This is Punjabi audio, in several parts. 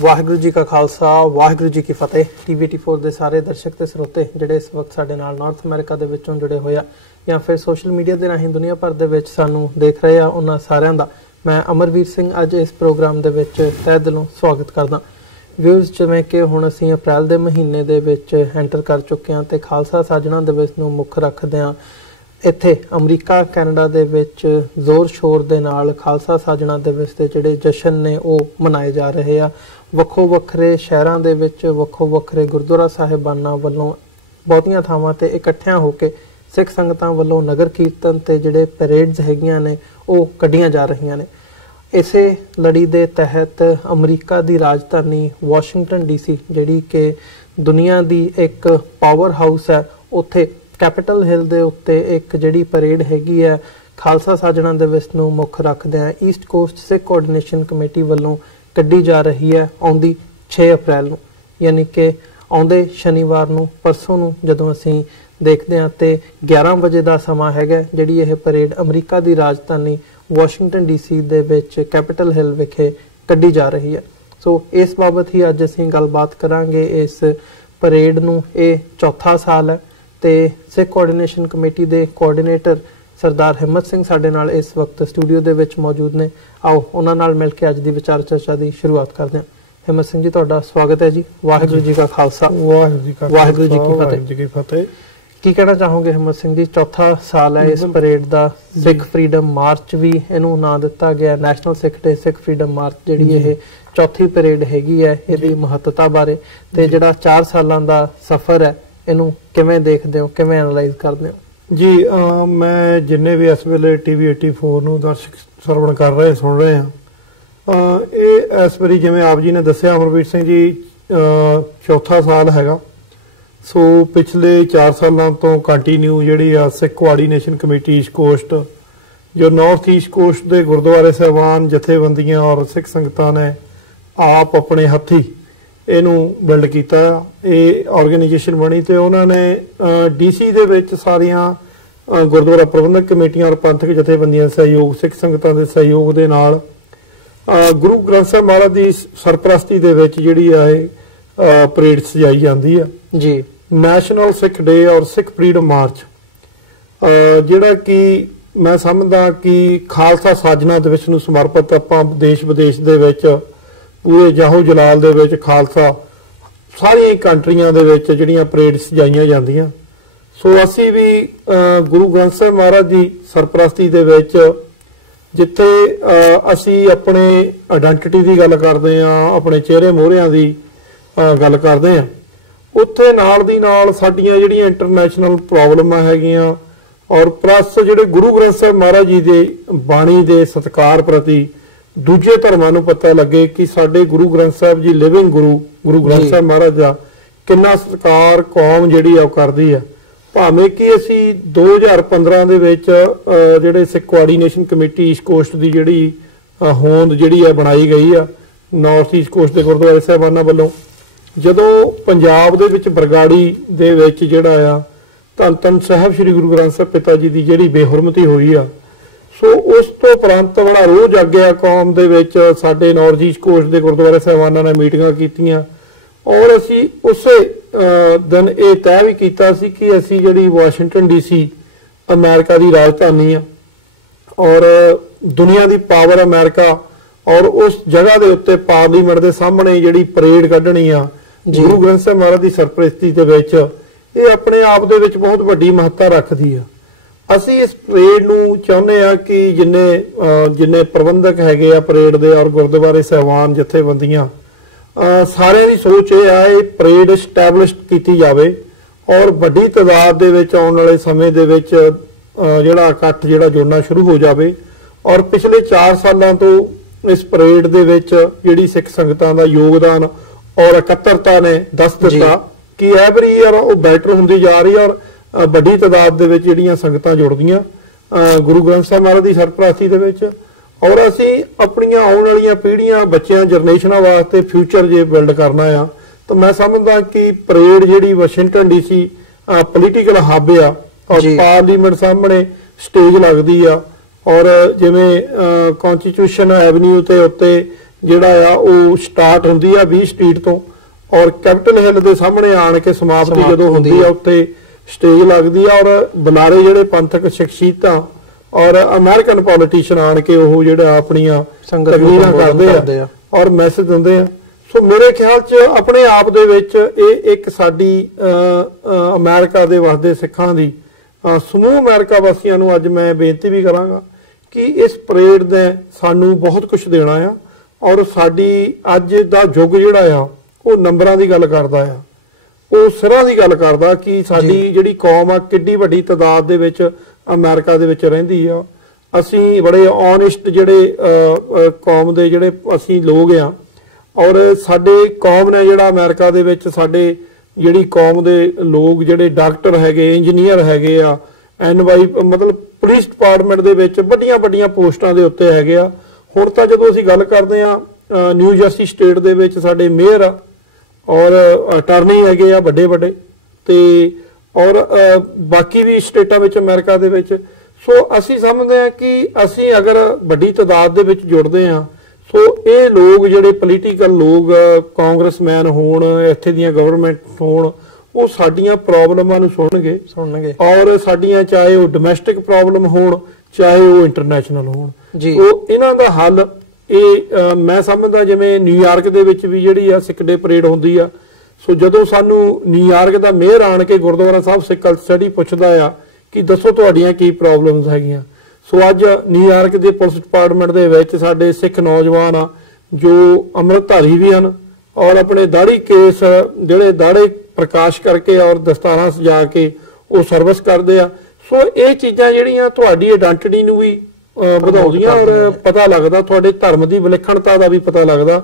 वाहिगुरू जी का खालसा वाहिगुरू जी की फतेह। TV84 ਦੇ ਸਾਰੇ ਦਰਸ਼ਕ ਤੇ ਸਰੋਤੇ ਜਿਹੜੇ ਇਸ ਵਕਤ ਸਾਡੇ ਨਾਲ ਨਾਰਥ ਅਮਰੀਕਾ ਦੇ ਵਿੱਚੋਂ ਜੁੜੇ ਹੋਏ ਆ ਜਾਂ ਫਿਰ ਸੋਸ਼ਲ ਮੀਡੀਆ ਦੇ ਰਾਹੀਂ ਦੁਨੀਆ ਭਰ ਦੇ ਵਿੱਚ ਸਾਨੂੰ ਦੇਖ ਰਹੇ ਆ, ਉਹਨਾਂ ਸਾਰਿਆਂ ਦਾ ਮੈਂ ਅਮਰਵੀਰ ਸਿੰਘ ਅੱਜ ਇਸ ਪ੍ਰੋਗਰਾਮ ਦੇ ਵਿੱਚ ਤਹਿ ਦਿਲੋਂ ਸਵਾਗਤ ਕਰਦਾ। ਵਿਊਜ਼, ਜਿਵੇਂ ਕਿ ਹੁਣ ਅਸੀਂ ਅਪ੍ਰੈਲ ਦੇ ਮਹੀਨੇ ਦੇ ਵਿੱਚ ਐਂਟਰ ਕਰ ਚੁੱਕੇ ਹਾਂ ਤੇ ਖਾਲਸਾ ਸਾਜਣਾ ਦਿਵਸ ਨੂੰ ਮੁੱਖ ਰੱਖਦੇ ਹਾਂ ਇੱਥੇ ਅਮਰੀਕਾ ਕੈਨੇਡਾ ਦੇ ਵਿੱਚ ਜ਼ੋਰ ਸ਼ੋਰ ਦੇ ਨਾਲ ਖਾਲਸਾ ਸਾਜਣਾ ਦਿਵਸ ਦੇ ਜਿਹੜੇ ਜਸ਼ਨ ਨੇ ਉਹ ਮਨਾਏ ਜਾ ਰਹੇ ਆ। ਵੱਖੋ ਵੱਖਰੇ ਸ਼ਹਿਰਾਂ ਦੇ ਵਿੱਚ ਵੱਖੋ ਵੱਖਰੇ ਗੁਰਦੁਆਰਾ ਸਾਹਿਬਾਨਾਂ ਵੱਲੋਂ ਬਹੁਤੀਆਂ ਥਾਵਾਂ ਤੇ ਇਕੱਠਿਆਂ ਹੋ ਕੇ ਸਿੱਖ ਸੰਗਤਾਂ ਵੱਲੋਂ ਨਗਰ ਕੀਰਤਨ ਤੇ ਜਿਹੜੇ ਪੈਰੇਡਸ ਹੈਗੀਆਂ ਨੇ ਉਹ ਕੱਢੀਆਂ ਜਾ ਰਹੀਆਂ ਨੇ। ਇਸੇ ਲੜੀ ਦੇ ਤਹਿਤ ਅਮਰੀਕਾ ਦੀ ਰਾਜਧਾਨੀ ਵਾਸ਼ਿੰਗਟਨ DC ਜਿਹੜੀ ਕਿ ਦੁਨੀਆ ਦੀ ਇੱਕ ਪਾਵਰ ਹਾਊਸ ਹੈ, ਉੱਥੇ ਕੈਪੀਟਲ ਹਿੱਲ ਦੇ ਉੱਤੇ ਇੱਕ ਜਿਹੜੀ ਪਰੇਡ ਹੈਗੀ ਹੈ ਖਾਲਸਾ ਸਾਜਣਾ ਦਿਵਸ ਨੂੰ ਮੁੱਖ ਰੱਖਦੇ ਆ ਈਸਟ ਕੋਸਟ ਸਿੱਖ ਕੋਆਰਡੀਨੇਸ਼ਨ ਕਮੇਟੀ ਵੱਲੋਂ ਕੱਢੀ ਜਾ ਰਹੀ ਹੈ ਆਉਂਦੀ 6 ਅਪ੍ਰੈਲ ਨੂੰ, ਯਾਨੀ ਕਿ ਆਉਂਦੇ ਸ਼ਨੀਵਾਰ ਨੂੰ, ਪਰਸੋਂ ਨੂੰ ਜਦੋਂ ਅਸੀਂ ਦੇਖਦੇ ਹਾਂ ਤੇ 11 ਵਜੇ ਦਾ ਸਮਾਂ ਹੈਗਾ ਜਿਹੜੀ ਇਹ ਪਰੇਡ ਅਮਰੀਕਾ ਦੀ ਰਾਜਧਾਨੀ ਵਾਸ਼ਿੰਗਟਨ DC ਦੇ ਵਿੱਚ ਕੈਪੀਟਲ ਹਿੱਲ ਵਿਖੇ ਕੱਢੀ ਜਾ ਰਹੀ ਹੈ। ਸੋ ਇਸ ਬਾਬਤ ਹੀ ਅੱਜ ਅਸੀਂ ਗੱਲਬਾਤ ਕਰਾਂਗੇ। ਇਸ ਪਰੇਡ ਨੂੰ ਇਹ ਚੌਥਾ ਸਾਲ ਹੈ ਤੇ ਸਿੱਖ ਕੋਆਰਡੀਨੇਸ਼ਨ ਕਮੇਟੀ ਦੇ ਕੋਆਰਡੀਨੇਟਰ ਸਰਦਾਰ ਹਿੰਮਤ ਸਿੰਘ ਸਾਡੇ ਨਾਲ ਇਸ ਵਕਤ ਸਟੂਡੀਓ ਦੇ ਵਿੱਚ ਮੌਜੂਦ ਨੇ। ਆਓ ਉਹਨਾਂ ਨਾਲ ਮਿਲ ਕੇ ਅੱਜ ਦੀ ਵਿਚਾਰ ਚਰਚਾ ਦੀ ਸ਼ੁਰੂਆਤ ਕਰਦੇ ਹਾਂ। ਹਿੰਮਤ ਸਿੰਘ ਜੀ, ਤੁਹਾਡਾ ਸਵਾਗਤ ਹੈ ਜੀ। ਵਾਹਿਗੁਰੂ ਜੀ ਕਾ ਖਾਲਸਾ ਵਾਹਿਗੁਰੂ ਜੀ ਕੀ ਫਤਿਹ। ਕੀ ਕਹਿਣਾ ਚਾਹੋਗੇ ਹਿੰਮਤ ਸਿੰਘ ਜੀ? ਚੌਥਾ ਸਾਲ ਹੈ ਇਸ ਪਰੇਡ ਦਾ। ਸਿੱਖ ਫਰੀडम ਮਾਰਚ ਵੀ ਇਹਨੂੰ ਨਾਂ ਦਿੱਤਾ ਗਿਆ, ਨੈਸ਼ਨਲ ਸਿੱਖ ਡੇ, ਸਿੱਖ ਫਰੀडम ਮਾਰਚ ਜਿਹੜੀ ਇਹ ਚੌਥੀ ਪਰੇਡ ਹੈਗੀ ਹੈ, ਇਹਦੀ ਮਹੱਤਤਾ ਬਾਰੇ ਤੇ ਜਿਹੜਾ 4 ਸਾਲਾਂ ਦਾ ਸਫ਼ਰ ਹੈ ਇਹਨੂੰ ਕਿਵੇਂ ਦੇਖਦੇ ਹੋ, ਕਿਵੇਂ ਐਨਾਲਾਈਜ਼ ਕਰਦੇ ਹੋ? ਜੀ ਮੈਂ ਜਿੰਨੇ ਵੀ ਇਸ ਵੇਲੇ TV84 ਨੂੰ ਦਰਸ਼ਕ ਸਰਵਣ ਕਰ ਰਹੇ ਸੁਣ ਰਹੇ ਹਾਂ, ਇਹ ਇਸ ਵਾਰੀ ਜਿਵੇਂ ਆਪ ਜੀ ਨੇ ਦੱਸਿਆ ਅਮਰਵੀਰ ਸਿੰਘ ਜੀ, ਚੌਥਾ ਸਾਲ ਹੈਗਾ। ਸੋ ਪਿਛਲੇ 4 ਸਾਲਾਂ ਤੋਂ ਕੰਟੀਨਿਊ ਜਿਹੜੀ ਆ ਸਿੱਖ ਕੋਆਰਡੀਨੇਸ਼ਨ ਕਮੇਟੀ ਈਸਟ ਕੋਸਟ, ਜੋ ਨਾਰਥ ਈਸਟ ਕੋਸਟ ਦੇ ਗੁਰਦੁਆਰੇ ਸਾਹਿਬਾਨ, ਜਥੇਬੰਦੀਆਂ ਔਰ ਸਿੱਖ ਸੰਗਤਾਂ ਨੇ ਆਪ ਆਪਣੇ ਹੱਥੀ ਇਹਨੂੰ ਬਿਲਡ ਕੀਤਾ। ਇਹ ਆਰਗੇਨਾਈਜੇਸ਼ਨ ਬਣੀ ਤੇ ਉਹਨਾਂ ਨੇ DC ਦੇ ਵਿੱਚ ਸਾਰੀਆਂ ਗੁਰਦੁਆਰਾ ਪ੍ਰਬੰਧਕ ਕਮੇਟੀਆਂ ਔਰ ਪੰਥਕ ਜਥੇਬੰਦੀਆਂ ਦੇ ਸਹਿਯੋਗ, ਸਿੱਖ ਸੰਗਤਾਂ ਦੇ ਸਹਿਯੋਗ ਦੇ ਨਾਲ ਗੁਰੂ ਗ੍ਰੰਥ ਸਾਹਿਬ ਮਹਾਰਾਜ ਦੀ ਸਰਪ੍ਰਸਤੀ ਦੇ ਵਿੱਚ ਜਿਹੜੀ ਆ ਇਹ ਪਰੇਡ ਸਜਾਈ ਜਾਂਦੀ ਆ ਜੀ। ਨੈਸ਼ਨਲ ਸਿੱਖ ਡੇ ਔਰ ਸਿੱਖ ਫਰੀडम ਮਾਰਚ, ਜਿਹੜਾ ਕਿ ਮੈਂ ਸਮਝਦਾ ਕਿ ਖਾਲਸਾ ਸਾਜਣਾ ਦਿਵਸ ਨੂੰ ਸਮਰਪਿਤ ਆਪਾਂ ਦੇਸ਼ ਵਿਦੇਸ਼ ਦੇ ਵਿੱਚ ਪੂਰੇ ਜਾਹੋ ਜਲਾਲ ਦੇ ਵਿੱਚ ਖਾਲਸਾ ਸਾਰੀਆਂ ਕੰਟਰੀਆਂ ਦੇ ਵਿੱਚ ਜਿਹੜੀਆਂ ਪਰੇਡ ਸਜਾਈਆਂ ਜਾਂਦੀਆਂ। ਸੋ ਅਸੀਂ ਵੀ ਗੁਰੂ ਗ੍ਰੰਥ ਸਾਹਿਬ ਮਹਾਰਾਜ ਦੀ ਸਰਪ੍ਰਸਤੀ ਦੇ ਵਿੱਚ ਜਿੱਥੇ ਅਸੀਂ ਆਪਣੇ ਆਇਡੈਂਟੀਟੀ ਦੀ ਗੱਲ ਕਰਦੇ ਹਾਂ, ਆਪਣੇ ਚਿਹਰੇ ਮੋਹਰਿਆਂ ਦੀ ਗੱਲ ਕਰਦੇ ਹਾਂ, ਉੱਥੇ ਨਾਲ ਦੀ ਨਾਲ ਸਾਡੀਆਂ ਜਿਹੜੀਆਂ ਇੰਟਰਨੈਸ਼ਨਲ ਪ੍ਰੋਬਲਮਾਂ ਹੈਗੀਆਂ ਔਰ ਪਲੱਸ ਜਿਹੜੇ ਗੁਰੂ ਗ੍ਰੰਥ ਸਾਹਿਬ ਮਹਾਰਾਜ ਜੀ ਦੇ ਬਾਣੀ ਦੇ ਸਤਿਕਾਰ ਪ੍ਰਤੀ ਦੂਜੇ ਧਰਮਾਂ ਨੂੰ ਪਤਾ ਲੱਗੇ ਕਿ ਸਾਡੇ ਗੁਰੂ ਗ੍ਰੰਥ ਸਾਹਿਬ ਜੀ ਲਿਵਿੰਗ ਗੁਰੂ ਗ੍ਰੰਥ ਸਾਹਿਬ ਮਹਾਰਾਜ ਦਾ ਕਿੰਨਾ ਸਤਿਕਾਰ ਕੌਮ ਜਿਹੜੀ ਆ ਉਹ ਕਰਦੀ ਆ। ਭਾਵੇਂ ਕਿ ਅਸੀਂ 2015 ਦੇ ਵਿੱਚ ਜਿਹੜੇ ਸਿੱਖ ਕੋਆਰਡੀਨੇਸ਼ਨ ਕਮੇਟੀ ਈਸਟ ਕੋਸਟ ਦੀ ਜਿਹੜੀ ਹੋਂਦ ਜਿਹੜੀ ਆ ਬਣਾਈ ਗਈ ਆ ਨਾਰਥ ਈਸਟ ਕੋਸਟ ਦੇ ਗੁਰਦੁਆਰੇ ਸਾਹਿਬਾਨਾਂ ਵੱਲੋਂ, ਜਦੋਂ ਪੰਜਾਬ ਦੇ ਵਿੱਚ ਬਰਗਾੜੀ ਦੇ ਵਿੱਚ ਜਿਹੜਾ ਆ ਧੰਨ ਧੰਨ ਸਾਹਿਬ ਸ੍ਰੀ ਗੁਰੂ ਗ੍ਰੰਥ ਸਾਹਿਬ ਪਿਤਾ ਜੀ ਦੀ ਜਿਹੜੀ ਬੇਹੁਰਮਤੀ ਹੋਈ ਆ, ਸੋ ਉਸ ਤੋਂ ਉਪਰੰਤ ਬੜਾ ਰੋਹ ਜਾਗਿਆ ਕੌਮ ਦੇ ਵਿੱਚ। ਸਾਡੇ ਨਾਰਥ ਈਸਟ ਕੋਸਟ ਦੇ ਗੁਰਦੁਆਰੇ ਸਾਹਿਬਾਨਾਂ ਨੇ ਮੀਟਿੰਗਾਂ ਕੀਤੀਆਂ ਔਰ ਅਸੀਂ ਉਸੇ ਦਿਨ ਇਹ ਤੈਅ ਵੀ ਕੀਤਾ ਸੀ ਕਿ ਅਸੀਂ ਜਿਹੜੀ ਵਾਸ਼ਿੰਗਟਨ DC ਅਮਰੀਕਾ ਦੀ ਰਾਜਧਾਨੀ ਆ ਔਰ ਦੁਨੀਆ ਦੀ ਪਾਵਰ ਅਮਰੀਕਾ, ਔਰ ਉਸ ਜਗ੍ਹਾ ਦੇ ਉੱਤੇ ਪਾਰਲੀਮੈਂਟ ਦੇ ਸਾਹਮਣੇ ਜਿਹੜੀ ਪਰੇਡ ਕੱਢਣੀ ਆ ਗੁਰੂ ਗ੍ਰੰਥ ਸਾਹਿਬ ਮਹਾਰਾਜ ਦੀ ਸਰਪ੍ਰਸਤੀ ਦੇ ਵਿੱਚ, ਇਹ ਆਪਣੇ ਆਪ ਦੇ ਵਿੱਚ ਬਹੁਤ ਵੱਡੀ ਮਹੱਤਤਾ ਰੱਖਦੀ ਆ। ਅਸੀਂ ਇਸ ਪਰੇਡ ਨੂੰ ਚਾਹੁੰਦੇ ਆ ਕਿ ਜਿੰਨੇ ਪ੍ਰਬੰਧਕ ਹੈਗੇ ਆ ਪਰੇਡ ਦੇ ਔਰ ਗੁਰਦੁਆਰੇ ਸਾਹਿਬਾਨ, ਜਥੇਬੰਦੀਆਂ, ਸਾਰਿਆਂ ਦੀ ਸੋਚ ਇਹ ਆ ਇਹ ਪਰੇਡ ਸਟੈਬਲਿਸ਼ ਕੀਤੀ ਜਾਵੇ ਔਰ ਵੱਡੀ ਤਾਦਾਦ ਦੇ ਵਿੱਚ ਆਉਣ ਵਾਲੇ ਸਮੇਂ ਦੇ ਵਿੱਚ ਜਿਹੜਾ ਇਕੱਠ ਜਿਹੜਾ ਜੁੜਨਾ ਸ਼ੁਰੂ ਹੋ ਜਾਵੇ। ਔਰ ਪਿਛਲੇ 4 ਸਾਲਾਂ ਤੋਂ ਇਸ ਪਰੇਡ ਦੇ ਵਿੱਚ ਜਿਹੜੀ ਸਿੱਖ ਸੰਗਤਾਂ ਦਾ ਯੋਗਦਾਨ ਔਰ ਇਕੱਤਰਤਾ ਨੇ ਦੱਸ ਦਿੱਤਾ ਕਿ ਐਵਰੀ ਈਅਰ ਉਹ ਬੈਟਰ ਹੁੰਦੀ ਜਾ ਰਹੀ ਔਰ ਵੱਡੀ ਤਾਦਾਦ ਦੇ ਵਿੱਚ ਜਿਹੜੀਆਂ ਸੰਗਤਾਂ ਜੁੜਦੀਆਂ ਗੁਰੂ ਗ੍ਰੰਥ ਸਾਹਿਬ ਮਹਾਰਾਜ ਦੀ ਸਰਪ੍ਰਸਤੀ ਦੇ ਵਿੱਚ। ਔਰ ਅਸੀਂ ਆਪਣੀਆਂ ਆਉਣ ਵਾਲੀਆਂ ਪੀੜ੍ਹੀਆਂ, ਬੱਚਿਆਂ, ਜਨਰੇਸ਼ਨਾਂ ਵਾਸਤੇ ਫਿਊਚਰ ਜੇ ਬਿਲਡ ਕਰਨਾ ਆ ਤਾਂ ਮੈਂ ਸਮਝਦਾ ਕਿ ਪਰੇਡ ਜਿਹੜੀ ਵਾਸ਼ਿੰਗਟਨ DC ਪੋਲੀਟੀਕਲ ਹੱਬ ਆ ਔਰ ਪਾਰਲੀਮੈਂਟ ਸਾਹਮਣੇ ਸਟੇਜ ਲੱਗਦੀ ਆ ਔਰ ਜਿਵੇਂ ਕਨਸਟੀਟਿਊਸ਼ਨ ਐਵਨਿਊ ਤੇ ਉੱਤੇ ਜਿਹੜਾ ਆ ਉਹ ਸਟਾਰਟ ਹੁੰਦੀ ਆ 20 ਸਟਰੀਟ ਤੋਂ ਔਰ ਕੈਪੀਟਲ ਹਿੱਲ ਦੇ ਸਾਹਮਣੇ ਆਣ ਕੇ ਸਮਾਪਤੀ ਜਦੋਂ ਹੁੰਦੀ ਆ ਉੱਤੇ ਸਟੇਜ ਲੱਗਦੀ ਆ ਔਰ ਬੁਲਾਰੇ ਜਿਹੜੇ ਪੰਥਕ ਸ਼ਖਸੀਅਤਾਂ ਔਰ ਅਮਰੀਕਨ ਪੋਲੀਟੀਸ਼ੀਅਨ ਆਣ ਕੇ ਉਹ ਜਿਹੜਾ ਆਪਣੀਆਂ ਤਕਰੀਰਾਂ ਕਰਦੇ ਆ ਔਰ ਮੈਸੇਜ ਦਿੰਦੇ ਆ। ਸੋ ਮੇਰੇ ਖਿਆਲ 'ਚ ਆਪਣੇ ਆਪ ਦੇ ਵਿੱਚ ਇਹ ਇੱਕ ਸਾਡੀ ਅਮਰੀਕਾ ਦੇ ਵਸਦੇ ਸਿੱਖਾਂ ਦੀ ਸਮੂਹ ਅਮਰੀਕਾ ਵਾਸੀਆਂ ਨੂੰ ਅੱਜ ਮੈਂ ਬੇਨਤੀ ਵੀ ਕਰਾਂਗਾ ਕਿ ਇਸ ਪਰੇਡ ਨੇ ਸਾਨੂੰ ਬਹੁਤ ਕੁਝ ਦੇਣਾ ਆ ਔਰ ਸਾਡੀ ਅੱਜ ਦਾ ਯੁੱਗ ਜਿਹੜਾ ਆ ਉਹ ਨੰਬਰਾਂ ਦੀ ਗੱਲ ਕਰਦਾ ਆ, ਉਹ ਸਿਰਾਂ ਦੀ ਗੱਲ ਕਰਦਾ ਕਿ ਸਾਡੀ ਜਿਹੜੀ ਕੌਮ ਆ ਕਿੱਡੀ ਵੱਡੀ ਤਾਦਾਦ ਦੇ ਵਿੱਚ ਅਮਰੀਕਾ ਦੇ ਵਿੱਚ ਰਹਿੰਦੀ ਆ। ਅਸੀਂ ਬੜੇ ਓਨੈਸਟ ਜਿਹੜੇ ਕੌਮ ਦੇ ਜਿਹੜੇ ਅਸੀਂ ਲੋਕ ਆ ਔਰ ਸਾਡੇ ਕੌਮ ਨੇ ਜਿਹੜਾ ਅਮਰੀਕਾ ਦੇ ਵਿੱਚ ਸਾਡੇ ਜਿਹੜੀ ਕੌਮ ਦੇ ਲੋਕ ਜਿਹੜੇ ਡਾਕਟਰ ਹੈਗੇ, ਇੰਜੀਨੀਅਰ ਹੈਗੇ ਆ, NY ਮਤਲਬ ਪੁਲਿਸ ਡਿਪਾਰਟਮੈਂਟ ਦੇ ਵਿੱਚ ਵੱਡੀਆਂ ਵੱਡੀਆਂ ਪੋਸਟਾਂ ਦੇ ਉੱਤੇ ਹੈਗੇ ਆ। ਹੁਣ ਤਾਂ ਜਦੋਂ ਅਸੀਂ ਗੱਲ ਕਰਦੇ ਆ ਨਿਊ ਜਰਸੀ ਸਟੇਟ ਦੇ ਵਿੱਚ ਸਾਡੇ ਮੇਅਰ ਆ ਔਰ ਅਟਾਰਨੀ ਹੈਗੇ ਆ ਵੱਡੇ ਵੱਡੇ ਤੇ ਔਰ ਬਾਕੀ ਵੀ ਸਟੇਟਾਂ ਵਿੱਚ ਅਮਰੀਕਾ ਦੇ ਵਿੱਚ। ਸੋ ਅਸੀਂ ਸਮਝਦੇ ਆ ਕਿ ਅਸੀਂ ਅਗਰ ਵੱਡੀ ਤਾਦਾਦ ਦੇ ਵਿੱਚ ਜੁੜਦੇ ਆ ਸੋ ਇਹ ਲੋਕ ਜਿਹੜੇ ਪੋਲੀਟੀਕਲ ਲੋਕ ਕਾਂਗਰਸਮੈਨ ਹੋਣ, ਇੱਥੇ ਦੀਆਂ ਗਵਰਨਮੈਂਟ ਹੋਣ, ਉਹ ਸਾਡੀਆਂ ਪ੍ਰੋਬਲਮਾਂ ਨੂੰ ਸੁਣਨਗੇ ਔਰ ਸਾਡੀਆਂ ਚਾਹੇ ਉਹ ਡੋਮੈਸਟਿਕ ਪ੍ਰੋਬਲਮ ਹੋਣ ਚਾਹੇ ਉਹ ਇੰਟਰਨੈਸ਼ਨਲ ਹੋਣ ਉਹ ਇਹਨਾਂ ਦਾ ਹੱਲ ਇਹ ਮੈਂ ਸਮਝਦਾ ਜਿਵੇਂ ਨਿਊਯਾਰਕ ਦੇ ਵਿੱਚ ਵੀ ਜਿਹੜੀ ਆ ਸਿੱਖ ਡੇ ਪਰੇਡ ਹੁੰਦੀ ਆ। ਸੋ ਜਦੋਂ ਸਾਨੂੰ ਨਿਊਯਾਰਕ ਦਾ ਮੇਅਰ ਆਣ ਕੇ ਗੁਰਦੁਆਰਾ ਸਾਹਿਬ ਸਿੱਖ ਕਲਚਰ ਸਟੱਡੀ ਪੁੱਛਦਾ ਆ ਕਿ ਦੱਸੋ ਤੁਹਾਡੀਆਂ ਕੀ ਪ੍ਰੋਬਲਮਸ ਹੈਗੀਆਂ, ਸੋ ਅੱਜ ਨਿਊਯਾਰਕ ਦੇ ਪੁਲਿਸ ਡਿਪਾਰਟਮੈਂਟ ਦੇ ਵਿੱਚ ਸਾਡੇ ਸਿੱਖ ਨੌਜਵਾਨ ਆ ਜੋ ਅੰਮ੍ਰਿਤਧਾਰੀ ਵੀ ਹਨ ਔਰ ਆਪਣੇ ਦਾੜੀ ਕੇਸ ਜਿਹੜੇ ਦਾੜੇ ਪ੍ਰਕਾਸ਼ ਕਰਕੇ ਔਰ ਦਸਤਾਰਾਂ ਸਜਾ ਕੇ ਉਹ ਸਰਵਿਸ ਕਰਦੇ ਆ। ਸੋ ਇਹ ਚੀਜ਼ਾਂ ਜਿਹੜੀਆਂ ਤੁਹਾਡੀ ਆਇਡੈਂਟੀਟੀ ਨੂੰ ਵੀ ਵਧਾਉਂਦੀਆਂ ਔਰ ਪਤਾ ਲੱਗਦਾ, ਤੁਹਾਡੇ ਧਰਮ ਦੀ ਵਿਲੱਖਣਤਾ ਦਾ ਵੀ ਪਤਾ ਲੱਗਦਾ।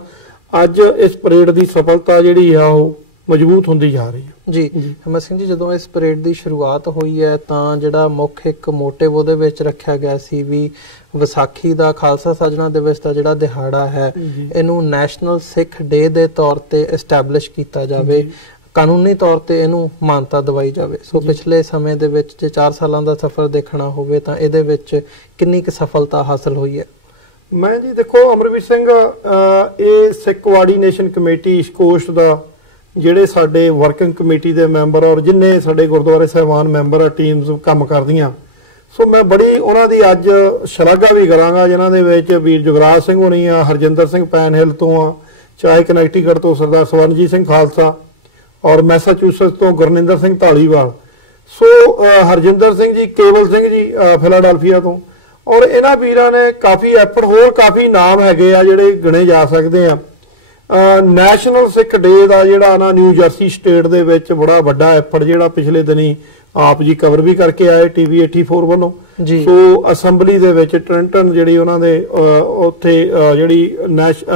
ਅੱਜ ਇਸ ਪਰੇਡ ਦੀ ਸਫਲਤਾ ਜਿਹੜੀ ਆ ਉਹ ਮਜ਼ਬੂਤ ਹੁੰਦੀ ਜਾ ਰਹੀ ਹੈ। ਜੀ ਹਿੰਮਤ ਸਿੰਘ ਜੀ, ਜਦੋਂ ਇਸ ਪਰੇਡ ਦੀ ਸ਼ੁਰੂਆਤ ਹੋਈ ਹੈ ਤਾਂ ਜਿਹੜਾ ਮੁੱਖ ਇੱਕ ਮੋਟਿਵ ਉਹਦੇ ਵਿੱਚ ਰੱਖਿਆ ਗਿਆ ਸੀ ਵੀ ਵਿਸਾਖੀ ਦਾ ਖਾਲਸਾ ਸਾਜਣਾ ਦਿਵਸ ਦਾ ਜਿਹੜਾ ਦਿਹਾੜਾ ਹੈ ਇਹਨੂੰ ਨੈਸ਼ਨਲ ਸਿੱਖ ਡੇ ਦੇ ਤੌਰ ਤੇ ਐਸਟੈਬਲਿਸ਼ ਕੀਤਾ ਜਾਵੇ, ਕਾਨੂੰਨੀ ਤੌਰ ਤੇ ਇਹਨੂੰ ਮਾਨਤਾ ਦਵਾਈ ਜਾਵੇ। ਸੋ ਪਿਛਲੇ ਸਮੇਂ ਦੇ ਵਿੱਚ ਜੇ 4 ਸਾਲਾਂ ਦਾ ਸਫ਼ਰ ਦੇਖਣਾ ਹੋਵੇ ਤਾਂ ਇਹਦੇ ਵਿੱਚ ਕਿੰਨੀ ਕੁ ਸਫਲਤਾ ਹਾਸਲ ਹੋਈ ਹੈ? ਮੈਂ ਜੀ ਦੇਖੋ ਅਮਰਵੀਰ ਸਿੰਘ, ਇਹ ਸਿੱਖ ਕੋਆਰਡੀਨੇਸ਼ਨ ਕਮੇਟੀ ਈਸਟ ਕੋਸਟ ਦਾ ਜਿਹੜੇ ਸਾਡੇ ਵਰਕਿੰਗ ਕਮੇਟੀ ਦੇ ਮੈਂਬਰ ਔਰ ਜਿੰਨੇ ਸਾਡੇ ਗੁਰਦੁਆਰੇ ਸਾਹਿਬਾਨ ਮੈਂਬਰ ਆ ਟੀਮਸ ਕੰਮ ਕਰਦੀਆਂ, ਸੋ ਮੈਂ ਬੜੀ ਉਹਨਾਂ ਦੀ ਅੱਜ ਸ਼ਲਾਘਾ ਵੀ ਕਰਾਂਗਾ ਜਿਨ੍ਹਾਂ ਦੇ ਵਿੱਚ ਵੀਰ ਜੁਗਰਾਜ ਸਿੰਘ ਹੋਣੀ ਆ, ਹਰਜਿੰਦਰ ਸਿੰਘ ਪੈਨਹਿਲ ਤੋਂ ਆ, ਚਾਹੇ ਕਨੈਕਟੀਕਟ ਤੋਂ ਸਰਦਾਰ ਸਵਰਨਜੀਤ ਸਿੰਘ ਖਾਲਸਾ ਔਰ ਮੈਸਾਚੂਸਟਸ ਤੋਂ ਗੁਰਨਿੰਦਰ ਸਿੰਘ ਢਾਲੀਵਾਲ, ਸੋ ਹਰਜਿੰਦਰ ਸਿੰਘ ਜੀ, ਕੇਵਲ ਸਿੰਘ ਜੀ ਫਿਲਾਡੈਲਫੀਆ ਤੋਂ ਔਰ ਇਹਨਾਂ ਵੀਰਾਂ ਨੇ ਕਾਫੀ ਐਫਰਟ, ਹੋਰ ਕਾਫੀ ਨਾਮ ਹੈਗੇ ਆ ਜਿਹੜੇ ਗਿਣੇ ਜਾ ਸਕਦੇ ਆ। ਨੈਸ਼ਨਲ ਸਿੱਖ ਡੇ ਦਾ ਜਿਹੜਾ ਨਾ ਨਿਊ ਜਰਸੀ ਸਟੇਟ ਦੇ ਵਿੱਚ ਬੜਾ ਵੱਡਾ ਐਫਰਟ ਜਿਹੜਾ ਪਿਛਲੇ ਦਿਨੀ ਆਪ ਜੀ ਕਵਰ ਵੀ ਕਰਕੇ ਆਏ TV 84 ਵੱਲੋਂ। ਸੋ ਅਸੈਂਬਲੀ ਦੇ ਵਿੱਚ ਟ੍ਰੈਂਟਨ ਜਿਹੜੀ ਉਹਨਾਂ ਦੇ ਉੱਥੇ ਜਿਹੜੀ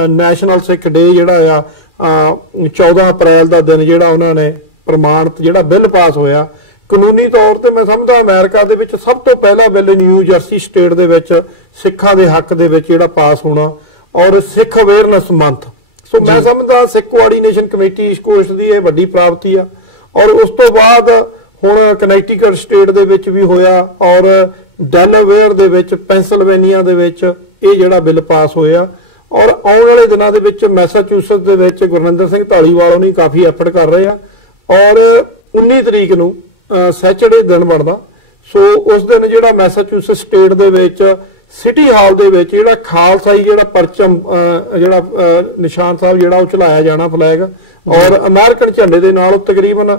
ਨੈਸ਼ਨਲ ਸਿੱਖ ਡੇ ਜਿਹੜਾ ਆ 14 ਅਪ੍ਰੈਲ ਦਾ ਦਿਨ ਜਿਹੜਾ ਉਹਨਾਂ ਨੇ ਪ੍ਰਮਾਣਿਤ ਜਿਹੜਾ ਬਿੱਲ ਪਾਸ ਹੋਇਆ ਕਾਨੂੰਨੀ ਤੌਰ ਤੇ, ਮੈਂ ਸਮਝਦਾ ਅਮਰੀਕਾ ਦੇ ਵਿੱਚ ਸਭ ਤੋਂ ਪਹਿਲਾ ਬਿੱਲ ਨਿਊ ਜਰਸੀ ਸਟੇਟ ਦੇ ਵਿੱਚ ਸਿੱਖਾਂ ਦੇ ਹੱਕ ਦੇ ਵਿੱਚ ਜਿਹੜਾ ਪਾਸ ਹੋਣਾ ਔਰ ਸਿੱਖ ਅਵੇਅਰਨੈਸ ਮੰਥ। ਸੋ ਮੈਂ ਸਮਝਦਾ ਸਿੱਖ ਕੋਆਰਡੀਨੇਸ਼ਨ ਕਮੇਟੀ ਈਸਟ ਕੋਸਟ ਦੀ ਇਹ ਵੱਡੀ ਪ੍ਰਾਪਤੀ ਆ ਔਰ ਉਸ ਤੋਂ ਬਾਅਦ ਹੁਣ ਕਨੈਕਟੀਕਟ ਸਟੇਟ ਦੇ ਵਿੱਚ ਵੀ ਹੋਇਆ ਔਰ ਡੈਲਾਵੇਅਰ ਦੇ ਵਿੱਚ, ਪੈਂਸਿਲਵੇਨੀਆ ਦੇ ਵਿੱਚ ਇਹ ਜਿਹੜਾ ਬਿੱਲ ਪਾਸ ਹੋਇਆ ਔਰ ਆਉਣ ਵਾਲੇ ਦਿਨਾਂ ਦੇ ਵਿੱਚ ਮੈਸਾਚੂਸਟਸ ਦੇ ਵਿੱਚ ਗੁਰਨਿੰਦਰ ਸਿੰਘ ਢਾਲੀਵਾਲ ਉਹਨੀ ਕਾਫੀ ਐਫਰਟ ਕਰ ਰਹੇ ਆ ਔਰ 19 ਤਰੀਕ ਨੂੰ ਸੈਚਰਡੇ ਦਿਨ ਬਣਦਾ। ਸੋ ਉਸ ਦਿਨ ਜਿਹੜਾ ਮੈਸਾਚੂਸਟਸ ਸਟੇਟ ਦੇ ਵਿੱਚ ਸਿਟੀ ਹਾਲ ਦੇ ਵਿੱਚ ਜਿਹੜਾ ਖਾਲਸਾਈ ਜਿਹੜਾ ਪਰਚਮ ਜਿਹੜਾ ਨਿਸ਼ਾਨ ਸਾਹਿਬ ਜਿਹੜਾ ਉਹ ਚਲਾਇਆ ਜਾਣਾ ਫਲੈਗ ਔਰ ਅਮਰੀਕਨ ਝੰਡੇ ਦੇ ਨਾਲ ਤਕਰੀਬਨ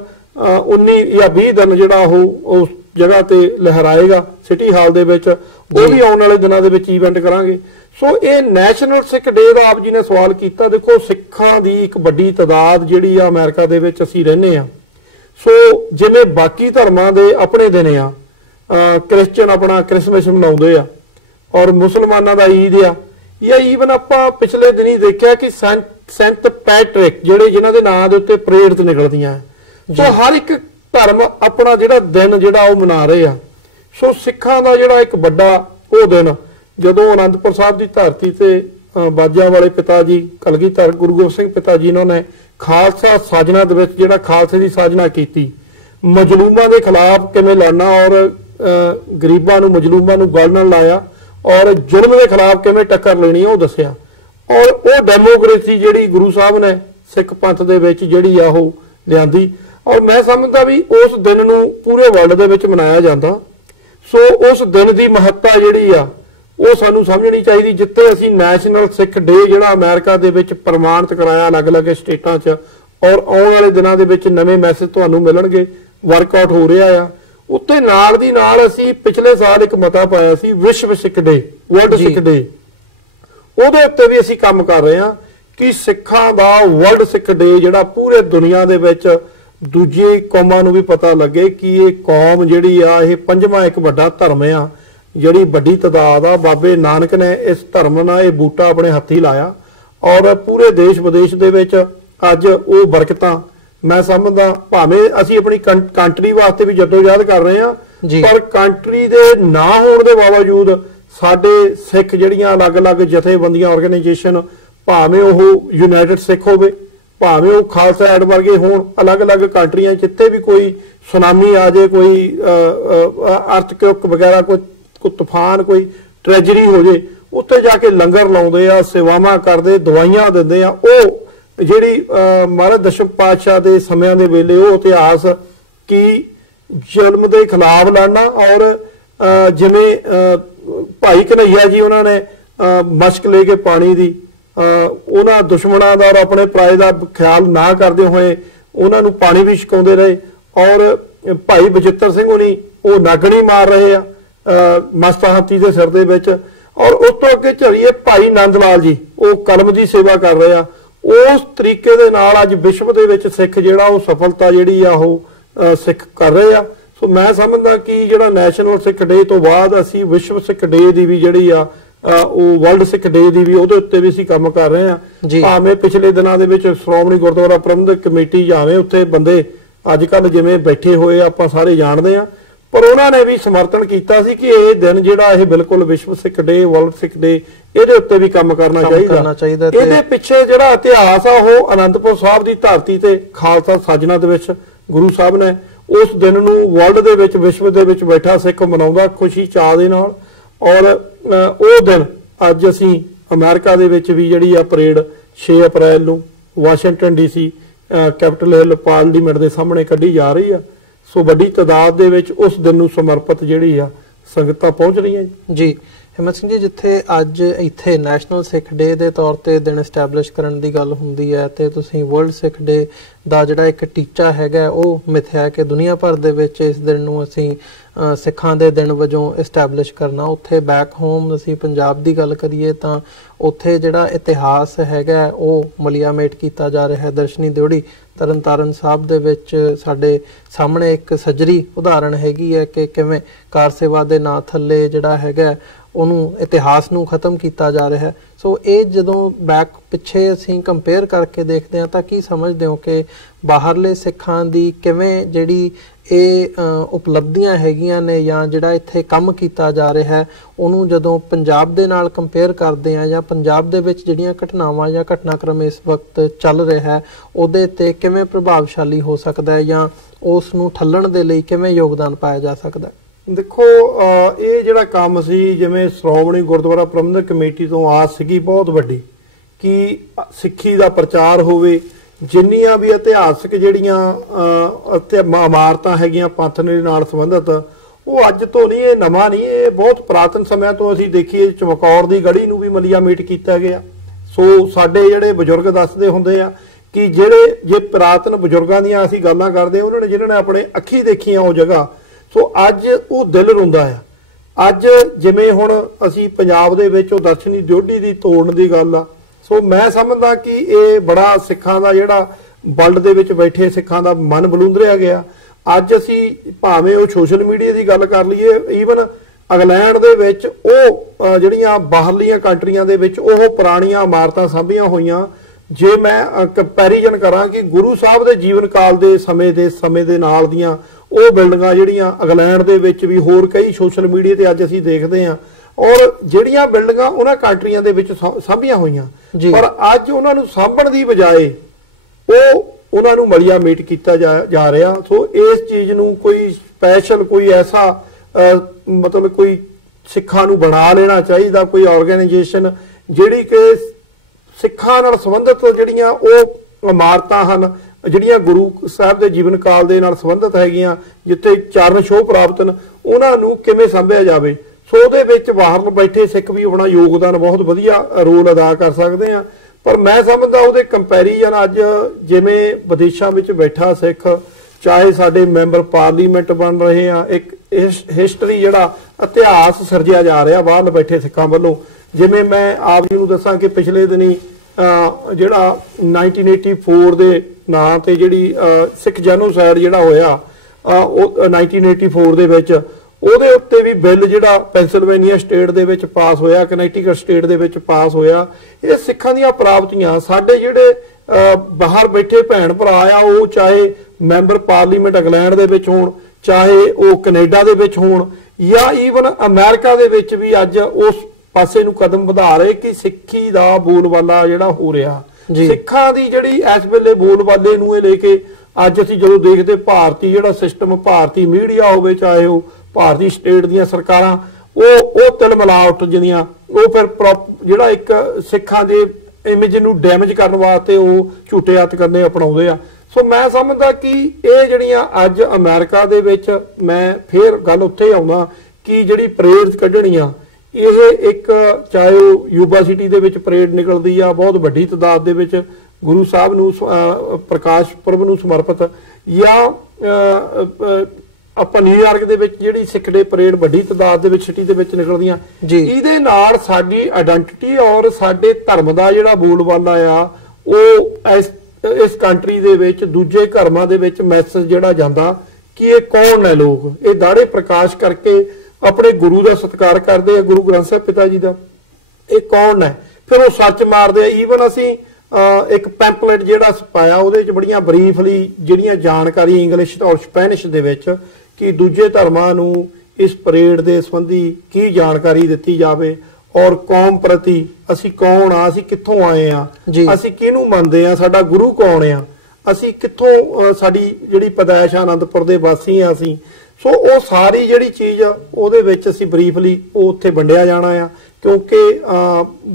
19 ਜਾਂ 20 ਦਿਨ ਜਿਹੜਾ ਉਹ ਉਸ ਜਗ੍ਹਾ ਤੇ ਲਹਿਰਾਏਗਾ ਸਿਟੀ ਹਾਲ ਦੇ ਵਿੱਚ, ਉਹ ਵੀ ਆਉਣ ਵਾਲੇ ਦਿਨਾਂ ਦੇ ਵਿੱਚ ਈਵੈਂਟ ਕਰਾਂਗੇ। ਸੋ ਇਹ ਨੈਸ਼ਨਲ ਸਿੱਖ ਡੇ ਦਾ ਆਪ ਜੀ ਨੇ ਸਵਾਲ ਕੀਤਾ, ਦੇਖੋ ਸਿੱਖਾਂ ਦੀ ਇੱਕ ਵੱਡੀ ਤਾਦਾਦ ਜਿਹੜੀ ਆ ਅਮਰੀਕਾ ਦੇ ਵਿੱਚ ਅਸੀਂ ਰਹਿੰਦੇ ਆ। ਸੋ ਜਿਵੇਂ ਬਾਕੀ ਧਰਮਾਂ ਦੇ ਆਪਣੇ ਦਿਨ ਆ, ਕ੍ਰਿਸਚਨ ਆਪਣਾ ਕ੍ਰਿਸਮਸ ਮਨਾਉਂਦੇ ਆ ਔਰ ਮੁਸਲਮਾਨਾਂ ਦਾ ਈਦ ਆ, ਜਾਂ ਈਵਨ ਆਪਾਂ ਪਿਛਲੇ ਦਿਨੀ ਦੇਖਿਆ ਕਿ ਸੈਂਟ ਪੈਟ੍ਰਿਕ ਜਿਹੜੇ ਜਿਨ੍ਹਾਂ ਦੇ ਨਾਂ ਦੇ ਉੱਤੇ ਪਰੇਡਸ ਨਿਕਲਦੀਆਂ। ਸੋ ਹਰ ਇੱਕ ਧਰਮ ਆਪਣਾ ਜਿਹੜਾ ਦਿਨ ਜਿਹੜਾ ਉਹ ਮਨਾ ਰਹੇ ਆ। ਸੋ ਸਿੱਖਾਂ ਦਾ ਜਿਹੜਾ ਇੱਕ ਵੱਡਾ ਉਹ ਦਿਨ ਜਦੋਂ ਅਨੰਦਪੁਰ ਸਾਹਿਬ ਦੀ ਧਰਤੀ ਤੇ ਬਾਜਾਂ ਵਾਲੇ ਪਿਤਾ ਜੀ ਕਲਗੀਧਰ ਗੁਰੂ ਗੋਬਿੰਦ ਸਿੰਘ ਪਿਤਾ ਜੀ ਉਹਨਾਂ ਨੇ ਖਾਲਸਾ ਸਾਜਣਾ ਦੇ ਵਿੱਚ ਜਿਹੜਾ ਖਾਲਸੇ ਦੀ ਸਾਜਣਾ ਕੀਤੀ, ਮਜਲੂਮਾਂ ਦੇ ਖਿਲਾਫ ਕਿਵੇਂ ਲੜਨਾ ਔਰ ਗਰੀਬਾਂ ਨੂੰ ਮਜਲੂਮਾਂ ਨੂੰ ਗਲ ਨਾਲ ਲਾਇਆ ਔਰ ਜ਼ੁਲਮ ਦੇ ਖਿਲਾਫ ਕਿਵੇਂ ਟੱਕਰ ਲੈਣੀ ਉਹ ਦੱਸਿਆ ਔਰ ਉਹ ਡੈਮੋਕ੍ਰੇਸੀ ਜਿਹੜੀ ਗੁਰੂ ਸਾਹਿਬ ਨੇ ਸਿੱਖ ਪੰਥ ਦੇ ਵਿੱਚ ਜਿਹੜੀ ਆ ਉਹ ਲਿਆਂਦੀ। ਔਰ ਮੈਂ ਸਮਝਦਾ ਵੀ ਉਸ ਦਿਨ ਨੂੰ ਪੂਰੇ ਵਰਲਡ ਦੇ ਵਿੱਚ ਮਨਾਇਆ ਜਾਂਦਾ। ਸੋ ਉਸ ਦਿਨ ਦੀ ਮਹੱਤਤਾ ਜਿਹੜੀ ਆ ਉਹ ਸਾਨੂੰ ਸਮਝਣੀ ਚਾਹੀਦੀ। ਜਿੱਥੇ ਅਸੀਂ ਨੈਸ਼ਨਲ ਸਿੱਖ ਡੇ ਜਿਹੜਾ ਅਮਰੀਕਾ ਦੇ ਵਿੱਚ ਪ੍ਰਮਾਣਿਤ ਕਰਾਇਆ ਅਲੱਗ-ਅਲੱਗ ਸਟੇਟਾਂ 'ਚ, ਔਰ ਆਉਣ ਵਾਲੇ ਦਿਨਾਂ ਦੇ ਵਿੱਚ ਨਵੇਂ ਮੈਸੇਜ ਤੁਹਾਨੂੰ ਮਿਲਣਗੇ, ਵਰਕਆਊਟ ਹੋ ਰਿਹਾ ਆ। ਉੱਤੇ ਨਾਲ ਦੀ ਨਾਲ ਅਸੀਂ ਪਿਛਲੇ ਸਾਲ ਇੱਕ ਮਤਾ ਪਾਇਆ ਸੀ ਵਿਸ਼ਵ ਸਿੱਖ ਡੇ, ਵਰਲਡ ਸਿੱਖ ਡੇ, ਉਹਦੇ ਉੱਤੇ ਵੀ ਅਸੀਂ ਕੰਮ ਕਰ ਰਹੇ ਹਾਂ ਕਿ ਸਿੱਖਾਂ ਦਾ ਵਰਲਡ ਸਿੱਖ ਡੇ ਜਿਹੜਾ ਪੂਰੇ ਦੁਨੀਆ ਦੇ ਵਿੱਚ ਦੂਜੀ ਕੌਮਾਂ ਨੂੰ ਵੀ ਪਤਾ ਲੱਗੇ ਕਿ ਇਹ ਕੌਮ ਜਿਹੜੀ ਆ ਇਹ ਪੰਜਵਾਂ ਇੱਕ ਵੱਡਾ ਧਰਮ ਆ, ਜਿਹੜੀ ਵੱਡੀ ਤਾਦਾਦ ਆ। ਬਾਬੇ ਨਾਨਕ ਨੇ ਇਸ ਧਰਮ ਨਾਲ ਇਹ ਬੂਟਾ ਆਪਣੇ ਹੱਥੀ ਲਾਇਆ ਔਰ ਪੂਰੇ ਦੇਸ਼ ਵਿਦੇਸ਼ ਦੇ ਵਿੱਚ ਅੱਜ ਉਹ ਬਰਕਤਾਂ ਮੈਂ ਸਮਝਦਾ, ਭਾਵੇਂ ਅਸੀਂ ਆਪਣੀ ਕੰਟਰੀ ਵਾਸਤੇ ਵੀ ਜਦੋਜਹਿਦ ਕਰ ਰਹੇ ਹਾਂ, ਪਰ ਕੰਟਰੀ ਦੇ ਨਾ ਹੋਣ ਦੇ ਬਾਵਜੂਦ ਸਾਡੇ ਸਿੱਖ ਜਿਹੜੀਆਂ ਅਲੱਗ-ਅਲੱਗ ਜਥੇਬੰਦੀਆਂ, ਆਰਗੇਨਾਈਜੇਸ਼ਨ, ਭਾਵੇਂ ਉਹ ਯੂਨਾਈਟਿਡ ਸਿੱਖ ਹੋਵੇ, ਭਾਵੇਂ ਉਹ ਖਾਲਸਾ ਐਡ ਵਰਗੇ ਹੋਣ, ਅਲੱਗ-ਅਲੱਗ ਕੰਟਰੀਆਂ ਜਿੱਥੇ ਵੀ ਕੋਈ ਸੁਨਾਮੀ ਆ ਜਾਏ, ਕੋਈ ਅਰਥਕੁਇਕ ਵਗੈਰਾ, ਕੋਈ ਤੂਫਾਨ, ਕੋਈ ਟ੍ਰੈਜਡੀ ਹੋ ਜੇ, ਉੱਥੇ ਜਾ ਕੇ ਲੰਗਰ ਲਾਉਂਦੇ ਆ, ਸੇਵਾਵਾਂ ਕਰਦੇ, ਦਵਾਈਆਂ ਦਿੰਦੇ ਆ। ਉਹ ਜਿਹੜੀ ਮਹਾਰਾਜ ਦਸ਼ਮ ਪਾਤਸ਼ਾਹ ਦੇ ਸਮਿਆਂ ਦੇ ਵੇਲੇ ਉਹ ਇਤਿਹਾਸ ਕਿ ਜ਼ੁਲਮ ਦੇ ਖਿਲਾਫ ਲੜਨਾ, ਔਰ ਜਿਵੇਂ ਭਾਈ ਕਨਈਆ ਜੀ ਉਹਨਾਂ ਨੇ ਮਸ਼ਕ ਲੈ ਕੇ ਪਾਣੀ ਦੀ, ਉਹਨਾਂ ਦੁਸ਼ਮਣਾਂ ਦਾ ਔਰ ਆਪਣੇ ਪਰਾਏ ਦਾ ਖਿਆਲ ਨਾ ਕਰਦੇ ਹੋਏ ਉਹਨਾਂ ਨੂੰ ਪਾਣੀ ਵੀ ਛਕਾਉਂਦੇ ਰਹੇ। ਔਰ ਭਾਈ ਬਚਿੱਤਰ ਸਿੰਘ ਹੁਣੀ ਉਹ ਨਾਗਣੀ ਮਾਰ ਰਹੇ ਆ ਮਸਤਾ ਹਾਥੀ ਦੇ ਸਿਰ ਦੇ ਵਿੱਚ। ਔਰ ਉਸ ਤੋਂ ਅੱਗੇ ਝਰੀਏ ਭਾਈ ਨੰਦ ਲਾਲ ਜੀ, ਉਹ ਕਲਮ ਦੀ ਸੇਵਾ ਕਰ ਰਹੇ ਆ। ਉਸ ਤਰੀਕੇ ਦੇ ਨਾਲ ਅੱਜ ਵਿਸ਼ਵ ਦੇ ਵਿੱਚ ਸਿੱਖ ਜਿਹੜਾ ਉਹ ਸਫਲਤਾ ਜਿਹੜੀ ਆ ਉਹ ਸਿੱਖ ਕਰ ਰਹੇ ਆ। ਸੋ ਮੈਂ ਸਮਝਦਾ ਕਿ ਜਿਹੜਾ ਨੈਸ਼ਨਲ ਸਿੱਖ ਡੇ ਤੋਂ ਬਾਅਦ ਅਸੀਂ ਵਿਸ਼ਵ ਸਿੱਖ ਡੇ ਦੀ ਵੀ ਜਿਹੜੀ ਆ ਉਹ ਵਰਲਡ ਸਿੱਖ ਡੇ ਦੀ ਵੀ ਉਹਦੇ ਉੱਤੇ ਵੀ ਅਸੀਂ ਕੰਮ ਕਰ ਰਹੇ ਆ। ਭਾਵੇਂ ਪਿਛਲੇ ਦਿਨਾਂ ਦੇ ਵਿੱਚ ਸ਼੍ਰੋਮਣੀ ਗੁਰਦੁਆਰਾ ਪ੍ਰਬੰਧਕ ਕਮੇਟੀ ਜਾਵੇਂ, ਉੱਥੇ ਬੰਦੇ ਅੱਜ ਕੱਲ ਜਿਵੇਂ ਬੈਠੇ ਹੋਏ ਆਪਾਂ ਸਾਰੇ ਜਾਣਦੇ ਆ, ਪਰ ਉਹਨਾਂ ਨੇ ਵੀ ਸਮਰਥਨ ਕੀਤਾ ਸੀ ਕਿ ਇਹ ਦਿਨ ਜਿਹੜਾ ਇਹ ਬਿਲਕੁਲ ਵਿਸ਼ਵ ਸਿੱਖ ਡੇ, ਵਰਲਡ ਸਿੱਖ ਡੇ, ਇਹਦੇ ਉੱਤੇ ਵੀ ਕੰਮ ਕਰਨਾ ਚਾਹੀਦਾ। ਇਹਦੇ ਪਿੱਛੇ ਜਿਹੜਾ ਇਤਿਹਾਸ ਆ ਉਹ ਅਨੰਦਪੁਰ ਸਾਹਿਬ ਦੀ ਧਰਤੀ ਤੇ ਖਾਲਸਾ ਸਾਜਨਾ ਦੇ ਵਿੱਚ ਗੁਰੂ ਸਾਹਿਬ ਨੇ ਉਸ ਦਿਨ ਨੂੰ ਵਰਲਡ ਦੇ ਵਿੱਚ, ਵਿਸ਼ਵ ਦੇ ਵਿੱਚ ਬੈਠਾ ਸਿੱਖ ਮਨਾਉਂਦਾ ਖੁਸ਼ੀ ਚਾਅ ਦੇ ਨਾਲ। ਔਰ ਉਹ ਦਿਨ ਅੱਜ ਅਸੀਂ ਅਮਰੀਕਾ ਦੇ ਵਿੱਚ ਵੀ ਜਿਹੜੀ ਆ ਪਰੇਡ 6 ਅਪ੍ਰੈਲ ਨੂੰ ਵਾਸ਼ਿੰਗਟਨ DC ਕੈਪੀਟਲ ਹਿੱਲ ਪਾਰਲੀਮੈਂਟ ਦੇ ਸਾਹਮਣੇ ਕੱਢੀ ਜਾ ਰਹੀ ਆ। ਸੋ ਵੱਡੀ ਤਾਦਾਦ ਦੇ ਵਿੱਚ ਉਸ ਦਿਨ ਨੂੰ ਸਮਰਪਿਤ ਜਿਹੜੀ ਆ ਸੰਗਤਾਂ ਪਹੁੰਚ ਰਹੀਆਂ ਜੀ। ਹਿੰਮਤ ਸਿੰਘ ਜੀ, ਜਿੱਥੇ ਅੱਜ ਇੱਥੇ ਨੈਸ਼ਨਲ ਸਿੱਖ ਡੇ ਦੇ ਤੌਰ ਤੇ ਦਿਨ ਐਸਟੈਬਲਿਸ਼ ਕਰਨ ਦੀ ਗੱਲ ਹੁੰਦੀ ਹੈ ਤੇ ਤੁਸੀਂ ਵਰਲਡ ਸਿੱਖ ਡੇ ਦਾ ਜਿਹੜਾ ਇੱਕ ਟੀਚਾ ਹੈਗਾ ਉਹ ਮਿਥਿਆ ਕਿ ਦੁਨੀਆ ਭਰ ਦੇ ਵਿੱਚ ਇਸ ਦਿਨ ਨੂੰ ਅਸੀਂ ਸਿੱਖਾਂ ਦੇ ਦਿਨ ਵਜੋਂ ਐਸਟੈਬਲਿਸ਼ ਕਰਨਾ, ਉੱਥੇ ਬੈਕ ਹੋਮ ਅਸੀਂ ਪੰਜਾਬ ਦੀ ਗੱਲ ਕਰੀਏ ਤਾਂ ਉੱਥੇ ਜਿਹੜਾ ਇਤਿਹਾਸ ਹੈਗਾ ਉਹ ਮਲੀਆਮੇਟ ਕੀਤਾ ਜਾ ਰਿਹਾ ਹੈ। ਦਰਸ਼ਨੀ ਦਿਉੜੀ ਤਰਨਤਾਰਨ ਸਾਹਿਬ ਦੇ ਵਿੱਚ ਸਾਡੇ ਸਾਹਮਣੇ ਇੱਕ ਸੱਜਰੀ ਉਦਾਹਰਣ ਹੈਗੀ ਹੈ ਕਿ ਕਿਵੇਂ ਕਾਰ ਸੇਵਾ ਦੇ ਨਾਂ ਥੱਲੇ ਜਿਹੜਾ ਹੈਗਾ ਉਹਨੂੰ ਇਤਿਹਾਸ ਨੂੰ ਖਤਮ ਕੀਤਾ ਜਾ ਰਿਹਾ ਹੈ। ਸੋ ਇਹ ਜਦੋਂ ਬੈਕ ਪਿੱਛੇ ਅਸੀਂ ਕੰਪੇਅਰ ਕਰਕੇ ਦੇਖਦੇ ਹਾਂ ਤਾਂ ਕੀ ਸਮਝਦੇ ਹੋ ਕਿ ਬਾਹਰਲੇ ਸਿੱਖਾਂ ਦੀ ਕਿਵੇਂ ਜਿਹੜੀ ਇਹ ਉਪਲਬਧੀਆਂ ਹੈਗੀਆਂ ਨੇ ਜਾਂ ਜਿਹੜਾ ਇੱਥੇ ਕੰਮ ਕੀਤਾ ਜਾ ਰਿਹਾ ਹੈ ਉਹਨੂੰ ਜਦੋਂ ਪੰਜਾਬ ਦੇ ਨਾਲ ਕੰਪੇਅਰ ਕਰਦੇ ਆ ਜਾਂ ਪੰਜਾਬ ਦੇ ਵਿੱਚ ਜਿਹੜੀਆਂ ਘਟਨਾਵਾਂ ਜਾਂ ਘਟਨਾਕ੍ਰਮ ਇਸ ਵਕਤ ਚੱਲ ਰਿਹਾ ਹੈ ਉਹਦੇ ਤੇ ਕਿਵੇਂ ਪ੍ਰਭਾਵਸ਼ਾਲੀ ਹੋ ਸਕਦਾ ਹੈ ਜਾਂ ਉਸ ਨੂੰ ਠੱਲਣ ਦੇ ਲਈ ਕਿਵੇਂ ਯੋਗਦਾਨ ਪਾਇਆ ਜਾ ਸਕਦਾ ਹੈ? ਦੇਖੋ, ਇਹ ਜਿਹੜਾ ਕੰਮ ਸੀ, ਜਿਵੇਂ ਸ਼੍ਰੋਮਣੀ ਗੁਰਦੁਆਰਾ ਪ੍ਰਬੰਧਕ ਕਮੇਟੀ ਤੋਂ ਆਸ ਸੀਗੀ ਬਹੁਤ ਵੱਡੀ ਕਿ ਸਿੱਖੀ ਦਾ ਪ੍ਰਚਾਰ ਹੋਵੇ, ਜਿੰਨੀਆਂ ਵੀ ਇਤਿਹਾਸਕ ਜਿਹੜੀਆਂ ਇਮਾਰਤਾਂ ਹੈਗੀਆਂ ਪੰਥ ਨਾਲ ਸੰਬੰਧਿਤ, ਉਹ ਅੱਜ ਤੋਂ ਨਹੀਂ, ਇਹ ਨਵਾਂ ਨਹੀਂ, ਇਹ ਬਹੁਤ ਪੁਰਾਤਨ ਸਮਿਆਂ ਤੋਂ ਅਸੀਂ ਦੇਖੀਏ ਚਮਕੌਰ ਦੀ ਗੜੀ ਨੂੰ ਵੀ ਮਲੀਆਮੇਟ ਕੀਤਾ ਗਿਆ। ਸੋ ਸਾਡੇ ਜਿਹੜੇ ਬਜ਼ੁਰਗ ਦੱਸਦੇ ਹੁੰਦੇ ਆ ਕਿ ਜੇ ਪੁਰਾਤਨ ਬਜ਼ੁਰਗਾਂ ਦੀਆਂ ਅਸੀਂ ਗੱਲਾਂ ਕਰਦੇ, ਉਹਨਾਂ ਨੇ ਜਿਨ੍ਹਾਂ ਨੇ ਆਪਣੇ ਅੱਖੀ ਦੇਖੀਆਂ ਉਹ ਜਗ੍ਹਾ, ਸੋ ਅੱਜ ਉਹ ਦਿਲ ਰੋਂਦਾ ਆ। ਅੱਜ ਜਿਵੇਂ ਹੁਣ ਅਸੀਂ ਪੰਜਾਬ ਦੇ ਵਿੱਚ ਉਹ ਦਰਸ਼ਨੀ ਦਿਉੜੀ ਦੀ ਤੋੜਨ ਦੀ ਗੱਲ ਆ, ਸੋ ਮੈਂ ਸਮਝਦਾ ਕਿ ਇਹ ਬੜਾ ਸਿੱਖਾਂ ਦਾ ਜਿਹੜਾ ਵਰਲਡ ਦੇ ਵਿੱਚ ਬੈਠੇ ਸਿੱਖਾਂ ਦਾ ਮਨ ਬਲੂੰਦਰਿਆ ਗਿਆ। ਅੱਜ ਅਸੀਂ ਭਾਵੇਂ ਉਹ ਸੋਸ਼ਲ ਮੀਡੀਆ ਦੀ ਗੱਲ ਕਰ ਲਈਏ, ਈਵਨ ਇੰਗਲੈਂਡ ਦੇ ਵਿੱਚ ਉਹ ਜਿਹੜੀਆਂ ਬਾਹਰਲੀਆਂ ਕੰਟਰੀਆਂ ਦੇ ਵਿੱਚ ਉਹ ਪੁਰਾਣੀਆਂ ਇਮਾਰਤਾਂ ਸਾਂਭੀਆਂ ਹੋਈਆਂ, ਜੇ ਮੈਂ ਕੰਪੈਰੀਜ਼ਨ ਕਰਾਂ ਕਿ ਗੁਰੂ ਸਾਹਿਬ ਦੇ ਜੀਵਨ ਕਾਲ ਦੇ ਸਮੇਂ ਦੇ ਨਾਲ ਦੀਆਂ ਉਹ ਬਿਲਡਿੰਗਾਂ ਜਿਹੜੀਆਂ ਇੰਗਲੈਂਡ ਦੇ ਵਿੱਚ ਵੀ ਹੋਰ ਕਈ ਸੋਸ਼ਲ ਮੀਡੀਆ ਤੇ ਅੱਜ ਅਸੀਂ ਦੇਖਦੇ ਹਾਂ, ਔਰ ਜਿਹੜੀਆਂ ਬਿਲਡਿੰਗਾਂ ਉਹਨਾਂ ਕੰਟਰੀਆਂ ਦੇ ਵਿੱਚ ਸਾਂਭੀਆਂ ਹੋਈਆਂ, ਪਰ ਅੱਜ ਉਹਨਾਂ ਨੂੰ ਸਾਂਭਣ ਦੀ ਬਜਾਏ ਉਹਨਾਂ ਨੂੰ ਮਲੀਆਮੇਟ ਕੀਤਾ ਜਾ ਰਿਹਾ। ਸੋ ਇਸ ਚੀਜ਼ ਨੂੰ ਕੋਈ ਸਪੈਸ਼ਲ ਕੋਈ ਐਸਾ ਮਤਲਬ ਕੋਈ ਸਿੱਖਾਂ ਨੂੰ ਬਣਾ ਲੈਣਾ ਚਾਹੀਦਾ, ਕੋਈ ਆਰਗੇਨਾਈਜੇਸ਼ਨ ਜਿਹੜੀ ਕਿ ਸਿੱਖਾਂ ਨਾਲ ਸੰਬੰਧਿਤ ਜਿਹੜੀਆਂ ਉਹ ਇਮਾਰਤਾਂ ਹਨ, ਜਿਹੜੀਆਂ ਗੁਰੂ ਸਾਹਿਬ ਦੇ ਜੀਵਨ ਕਾਲ ਦੇ ਨਾਲ ਸੰਬੰਧਿਤ ਹੈਗੀਆਂ, ਜਿੱਥੇ ਚਰਨ ਛੋਹ ਪ੍ਰਾਪਤ ਹਨ, ਉਹਨਾਂ ਨੂੰ ਕਿਵੇਂ ਸੰਭਿਆ ਜਾਵੇ। ਸੋ ਉਹਦੇ ਵਿੱਚ ਬਾਹਰ ਬੈਠੇ ਸਿੱਖ ਵੀ ਆਪਣਾ ਯੋਗਦਾਨ ਬਹੁਤ ਵਧੀਆ ਰੋਲ ਅਦਾ ਕਰ ਸਕਦੇ ਆ। ਪਰ ਮੈਂ ਸਮਝਦਾ ਉਹਦੇ ਕੰਪੈਰੀਜ਼ਨ ਅੱਜ ਜਿਵੇਂ ਵਿਦੇਸ਼ਾਂ ਵਿੱਚ ਬੈਠਾ ਸਿੱਖ, ਚਾਹੇ ਸਾਡੇ ਮੈਂਬਰ ਪਾਰਲੀਮੈਂਟ ਬਣ ਰਹੇ ਆ, ਇੱਕ ਹਿਸਟਰੀ ਜਿਹੜਾ ਇਤਿਹਾਸ ਸਿਰਜਿਆ ਜਾ ਰਿਹਾ ਬਾਹਰ ਬੈਠੇ ਸਿੱਖਾਂ ਵੱਲੋਂ। ਜਿਵੇਂ ਮੈਂ ਆਪ ਜੀ ਨੂੰ ਦੱਸਾਂ ਕਿ ਪਿਛਲੇ ਦਿਨੀ ਜਿਹੜਾ 1984 ਦੇ ਨਾਂ ਤੇ ਜਿਹੜੀ ਸਿੱਖ ਜੈਨੋਸਾਈਡ ਜਿਹੜਾ ਹੋਇਆ ਉਹ 1984 ਦੇ ਵਿੱਚ, ਉਹਦੇ ਉੱਤੇ ਵੀ ਬਿੱਲ ਜਿਹੜਾ ਪੈਂਸਿਲਵੇਨੀਆ ਸਟੇਟ ਦੇ ਵਿੱਚ ਪਾਸ ਹੋਇਆ, ਕਨੈਕਟੀਕਟ ਸਟੇਟ ਦੇ ਵਿੱਚ ਪਾਸ ਹੋਇਆ। ਇਹ ਸਿੱਖਾਂ ਦੀਆਂ ਪ੍ਰਾਪਤੀਆਂ, ਸਾਡੇ ਜਿਹੜੇ ਬਾਹਰ ਬੈਠੇ ਭੈਣ ਭਰਾ ਆ, ਉਹ ਚਾਹੇ ਮੈਂਬਰ ਪਾਰਲੀਮੈਂਟ ਇੰਗਲੈਂਡ ਦੇ ਵਿੱਚ ਹੋਣ, ਚਾਹੇ ਉਹ ਕੈਨੇਡਾ ਦੇ ਵਿੱਚ ਹੋਣ, ਜਾਂ ਈਵਨ ਅਮਰੀਕਾ ਦੇ ਵਿੱਚ ਵੀ ਅੱਜ ਉਸ ਪਾਸੇ ਨੂੰ ਕਦਮ ਵਧਾ ਰਹੇ ਕਿ ਸਿੱਖੀ ਦਾ ਬੋਲਬਾਲਾ ਜਿਹੜਾ ਹੋ ਰਿਹਾ, ਸਿੱਖਾਂ ਦੀ ਜਿਹੜੀ ਇਸ ਵੇਲੇ ਬੋਲਬਾਲੇ ਨੂੰ ਇਹ ਲੈ ਕੇ ਅੱਜ ਅਸੀਂ ਜਦੋਂ ਦੇਖਦੇ ਭਾਰਤੀ ਜਿਹੜਾ ਸਿਸਟਮ, ਭਾਰਤੀ ਮੀਡੀਆ ਹੋਵੇ, ਚਾਹੇ ਉਹ ਭਾਰਤੀ ਸਟੇਟ ਦੀਆਂ ਸਰਕਾਰਾਂ, ਉਹ ਤਿਲ ਮਿਲਾ ਉੱਠ ਜਾਂਦੀਆਂ, ਉਹ ਫਿਰ ਜਿਹੜਾ ਇੱਕ ਸਿੱਖਾਂ ਦੇ ਇਮੇਜ ਨੂੰ ਡੈਮੇਜ ਕਰਨ ਵਾਸਤੇ ਉਹ ਝੂਠੇ ਹੱਥ ਕਰਨੇ ਅਪਣਾਉਂਦੇ ਆ। ਸੋ ਮੈਂ ਸਮਝਦਾ ਕਿ ਇਹ ਜਿਹੜੀਆਂ ਅੱਜ ਅਮਰੀਕਾ ਦੇ ਵਿੱਚ, ਮੈਂ ਫੇਰ ਗੱਲ ਉੱਥੇ ਆਉਂਦਾ ਕਿ ਜਿਹੜੀ ਪਰੇਡ ਕੱਢਣੀਆਂ, ਇਹ ਇੱਕ ਚਾਹੇ ਉਹ ਯੂਬਾ ਸਿਟੀ ਦੇ ਵਿੱਚ ਪਰੇਡ ਨਿਕਲਦੀ ਆ ਬਹੁਤ ਵੱਡੀ ਤਾਦਾਦ ਦੇ ਵਿੱਚ ਗੁਰੂ ਸਾਹਿਬ ਨੂੰ ਪ੍ਰਕਾਸ਼ ਪੁਰਬ ਨੂੰ ਸਮਰਪਿਤ, ਜਾਂ ਆਪਾਂ ਨਿਊਯਾਰਕ ਦੇ ਵਿੱਚ ਜਿਹੜੀ ਸਿੱਖ ਡੇ ਪਰੇਡ ਵੱਡੀ ਤਾਦਾਦ ਦੇ ਵਿੱਚ ਸਿਟੀ ਦੇ ਵਿੱਚ ਨਿਕਲਦੀਆਂ, ਇਹਦੇ ਨਾਲ ਸਾਡੀ ਆਇਡੈਂਟੀਟੀ ਔਰ ਸਾਡੇ ਧਰਮ ਦਾ ਜਿਹੜਾ ਬੋਲਬਾਲਾ ਆ ਉਹ ਇਸ ਕੰਟਰੀ ਦੇ ਵਿੱਚ ਦੂਜੇ ਧਰਮਾਂ ਦੇ ਵਿੱਚ ਮੈਸੇਜ ਜਿਹੜਾ ਜਾਂਦਾ ਕਿ ਇਹ ਕੌਣ ਨੇ ਲੋਕ, ਇਹ ਦਾੜੇ ਪ੍ਰਕਾਸ਼ ਕਰਕੇ ਆਪਣੇ ਗੁਰੂ ਦਾ ਸਤਿਕਾਰ ਕਰਦੇ ਆ, ਗੁਰੂ ਗ੍ਰੰਥ ਸਾਹਿਬ ਪਿਤਾ ਜੀ ਦਾ, ਇਹ ਕੌਣ ਨੇ, ਫਿਰ ਉਹ ਸੱਚ ਮਾਰਦੇ ਆ। ਈਵਨ ਅਸੀਂ ਇੱਕ ਪੈਂਪਲੇਟ ਜਿਹੜਾ ਪਾਇਆ, ਉਹਦੇ ਚ ਬੜੀਆਂ ਬਰੀਫਲੀ ਜਿਹੜੀਆਂ ਜਾਣਕਾਰੀ ਇੰਗਲਿਸ਼ ਔਰ ਸਪੈਨਿਸ਼ ਦੇ ਵਿੱਚ ਕਿ ਦੂਜੇ ਧਰਮਾਂ ਨੂੰ ਇਸ ਪਰੇਡ ਦੇ ਸੰਬੰਧੀ ਕੀ ਜਾਣਕਾਰੀ ਦਿੱਤੀ ਜਾਵੇ, ਔਰ ਕੌਮ ਪ੍ਰਤੀ ਅਸੀਂ ਕੌਣ ਆ, ਅਸੀਂ ਕਿੱਥੋਂ ਆਏ ਆ, ਅਸੀਂ ਕਿਹਨੂੰ ਮੰਨਦੇ ਆ, ਸਾਡਾ ਗੁਰੂ ਕੌਣ ਆ, ਅਸੀਂ ਕਿੱਥੋਂ, ਸਾਡੀ ਜਿਹੜੀ ਪੈਦਾਇਸ਼ ਆਨੰਦਪੁਰ ਦੇ ਵਾਸੀ ਆ ਅਸੀਂ। ਸੋ ਉਹ ਸਾਰੀ ਜਿਹੜੀ ਚੀਜ਼ ਆ ਉਹਦੇ ਵਿੱਚ ਅਸੀਂ ਬਰੀਫਲੀ ਉਹ ਉੱਥੇ ਵੰਡਿਆ ਜਾਣਾ ਆ, ਕਿਉਂਕਿ